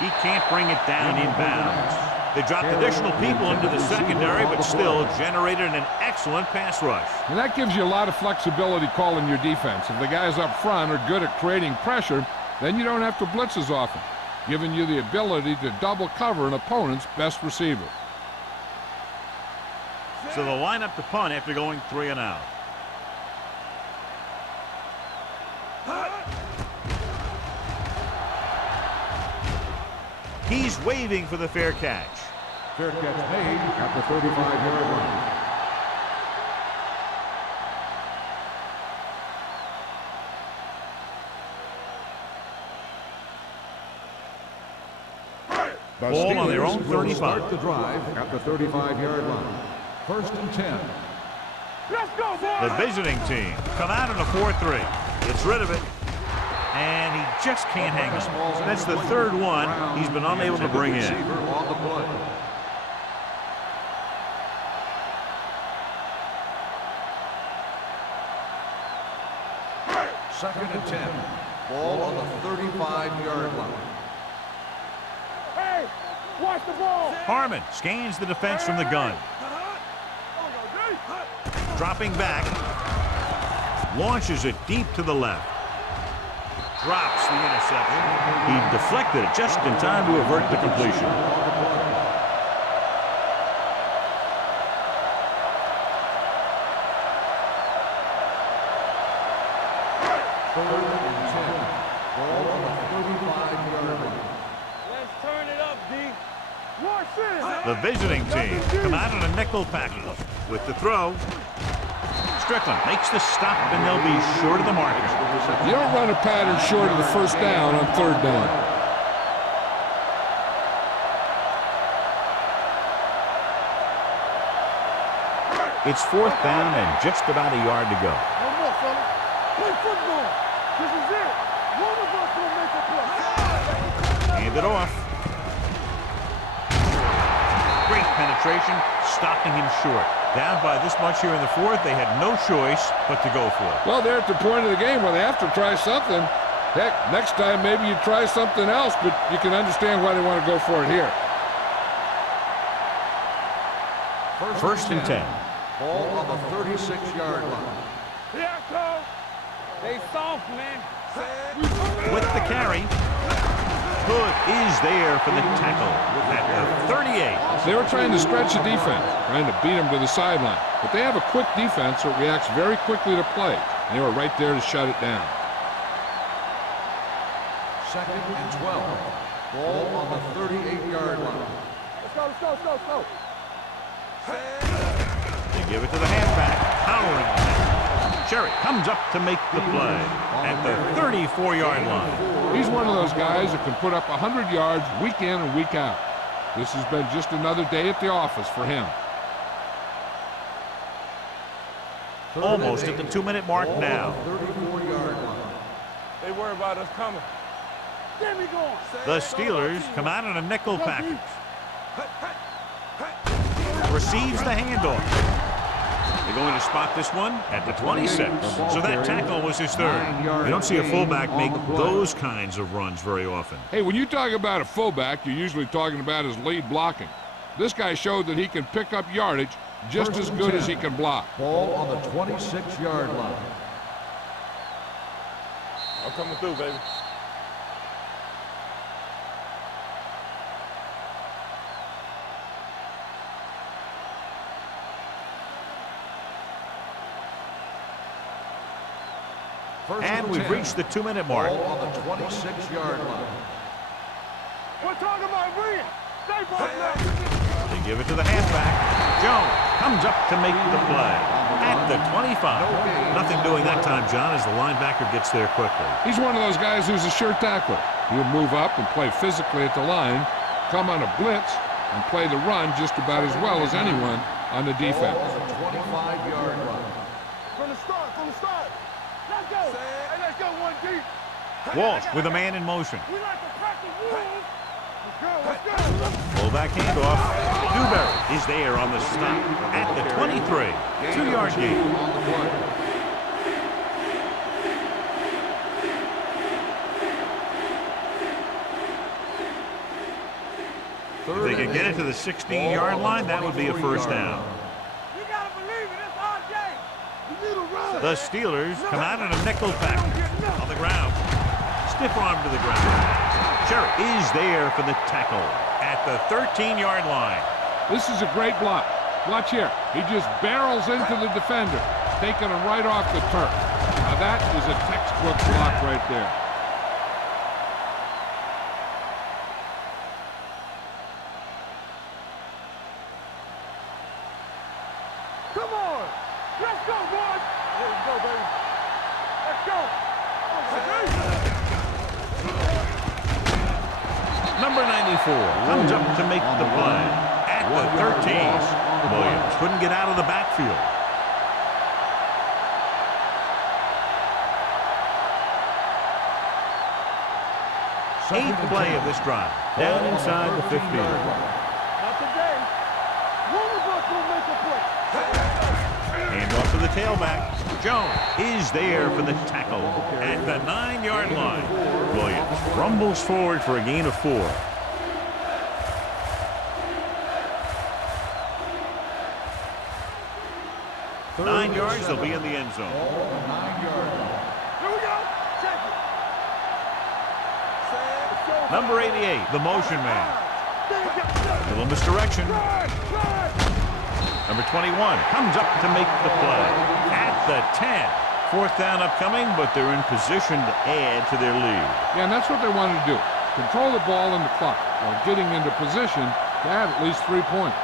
He can't bring it down inbounds. They dropped additional people into the secondary, but still generated an excellent pass rush. And that gives you a lot of flexibility calling your defense. If the guys up front are good at creating pressure, then you don't have to blitz as often, giving you the ability to double cover an opponent's best receiver. So they'll line up to punt after going 3 and out. He's waving for the fair catch. Fair catch made at the 35-yard line. Ball on their own Steelers will 35. start the drive at the 35-yard line. 1st and 10. Let's go, boy. The visiting team come out in a 4-3. Gets rid of it. And he just can't hang on. That's the 3rd one he's been unable to bring in. On the play. Second and 10. Ball on the 35-yard line. Hey, watch the ball. Harmon scans the defense from the gun. Dropping back. Launches it deep to the left. Drops the interception. He deflected it just in time to avert the completion. Third and 10. Ball on the 35-yard line. Let's turn it up, D. Watch this. The visiting team come out in a nickel package. With the throw, Strickland makes the stop, and they'll be short of the marker. You don't run a pattern short of the 1st down on 3rd down. It's 4th down and just about a yard to go. One more, fella. Play football. This is it. One of us will make a play. Hand it off. Great penetration, stopping him short. Down by this much here in the 4th, they had no choice but to go for it. Well, they're at the point of the game where they have to try something. Heck, next time maybe you try something else, but you can understand why they want to go for it here. First and 10. Ball on the 36-yard line. Here, coach. They soft, man. With the carry. Hood is there for the tackle at the 38. They were trying to stretch the defense, trying to beat them to the sideline. But they have a quick defense that reacts very quickly to play. And they were right there to shut it down. 2nd and 12. Ball on the 38-yard line. Let's go. They give it to the halfback, powering on it. Cherry comes up to make the play at the 34-yard line. He's one of those guys that can put up 100 yards week in and week out. This has been just another day at the office for him. Almost at the 2-minute mark now. 34-yard line. They worry about us coming. Get me going. The Steelers come out in a nickel package. Receives the handoff. They're going to spot this one at the 26. So that tackle was his 3rd. You don't see a fullback make those kinds of runs very often. Hey, when you talk about a fullback, you're usually talking about his lead blocking. This guy showed that he can pick up yardage just as good as he can block. Ball on the 26-yard line. I'm coming through, baby. And we've reached the 2-minute mark. Ball on the 26-yard line. We're talking about Rhea. Stay back now. They give it to the halfback. Jones comes up to make the play at the 25. Nothing doing that time, John, as the linebacker gets there quickly. He's one of those guys who's a sure tackler. He'll move up and play physically at the line, come on a blitz, and play the run just about as well as anyone on the defense. Ball on the 25-yard line. From the start. Let's go. Hey, let's go one deep. Walsh with a man in motion. We like to practice rules. Let's go. Fullback handoff. Newberry is there on the stop at the 23. 2-yard gain. On the play. If they could get it to the 16-yard line, that would be a first down. You gotta believe it. It's our game. You need a run. The Steelers come out in a nickel package on the ground. Stiff arm to the ground. Cherry is there for the tackle at the 13-yard line. This is a great block. Watch here. He just barrels into the defender, taking him right off the turf. Now that is a textbook block right there. Come on. Let's go, boys. Let's go, baby. Let's go. Number 94 comes up to make the play at the 13. Williams couldn't get out of the backfield. Eighth play of this drive, down inside the 15. Not today. One of us will make a play. Hand off to the tailback. Jones is there for the tackle at the 9-yard line. Williams rumbles forward for a gain of 4. Nine yards, they'll be in the end zone. 9-yard line. Here we go. Check it. Number 88, the motion man. Little misdirection. Number 21 comes up to make the play at the 10. 4th down upcoming, but they're in position to add to their lead. Yeah, and that's what they wanted to do. Control the ball and the clock while getting into position to add at least 3 points.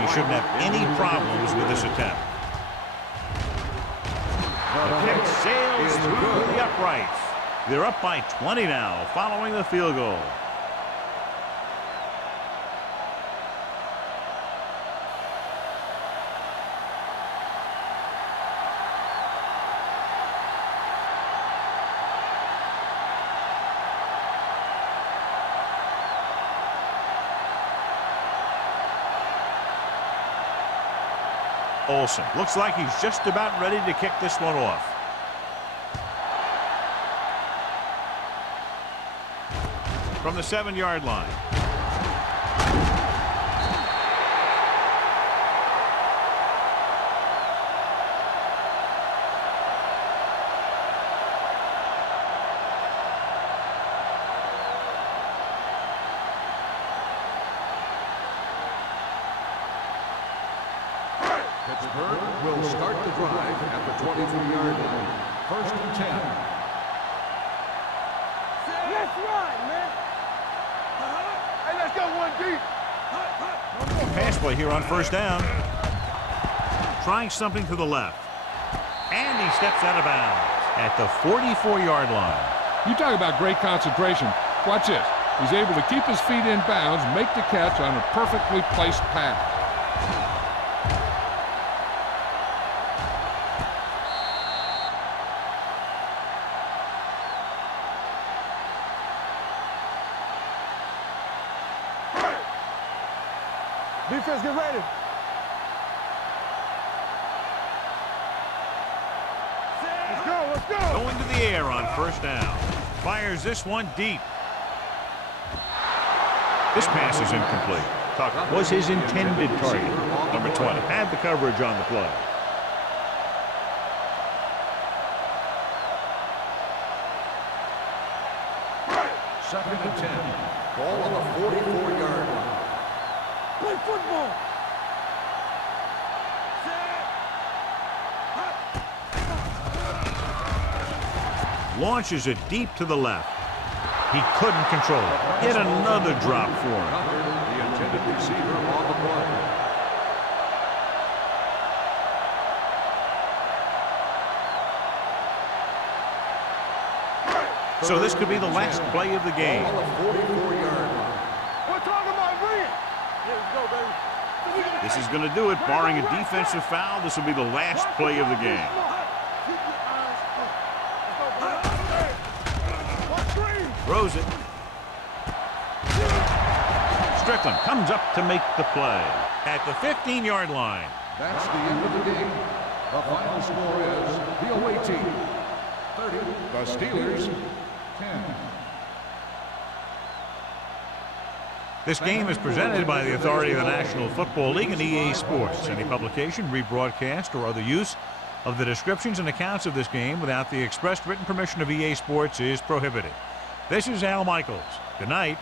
He shouldn't have any problems with this attempt. The kick sails through the uprights. They're up by 20 now following the field goal. Olsen looks like he's just about ready to kick this one off. From the 7-yard line. Pittsburgh will start the drive at the 23-yard line. First and 10. Let's ride, man. Hey, let's go one deep. Pass play here on first down. Trying something to the left. And he steps out of bounds at the 44-yard line. You talk about great concentration. Watch this. He's able to keep his feet in bounds, make the catch on a perfectly placed pass. Defense, get ready. Let's go, let's go. Going to the air on first down. Fires this one deep. This pass is incomplete. Tucker was his intended target. Number 20 had the coverage on the play. Second and 10. Ball on the 44-yard line. Play football. Launches it deep to the left. He couldn't control it. Yet another drop for him. The intended receiver on the play. So this could be the last play of the game. Ball on the 44-yard line. We're talking about bring it. Here we go, baby. This is going to do it. Barring a defensive foul, this will be the last play of the game. Throws it. Strickland comes up to make the play at the 15-yard line. That's the end of the game. The final score is the away team 30, the Steelers 10. This game is presented by the authority of the National Football League and EA Sports. Any publication, rebroadcast, or other use of the descriptions and accounts of this game without the expressed written permission of EA Sports is prohibited. This is Al Michaels. Good night.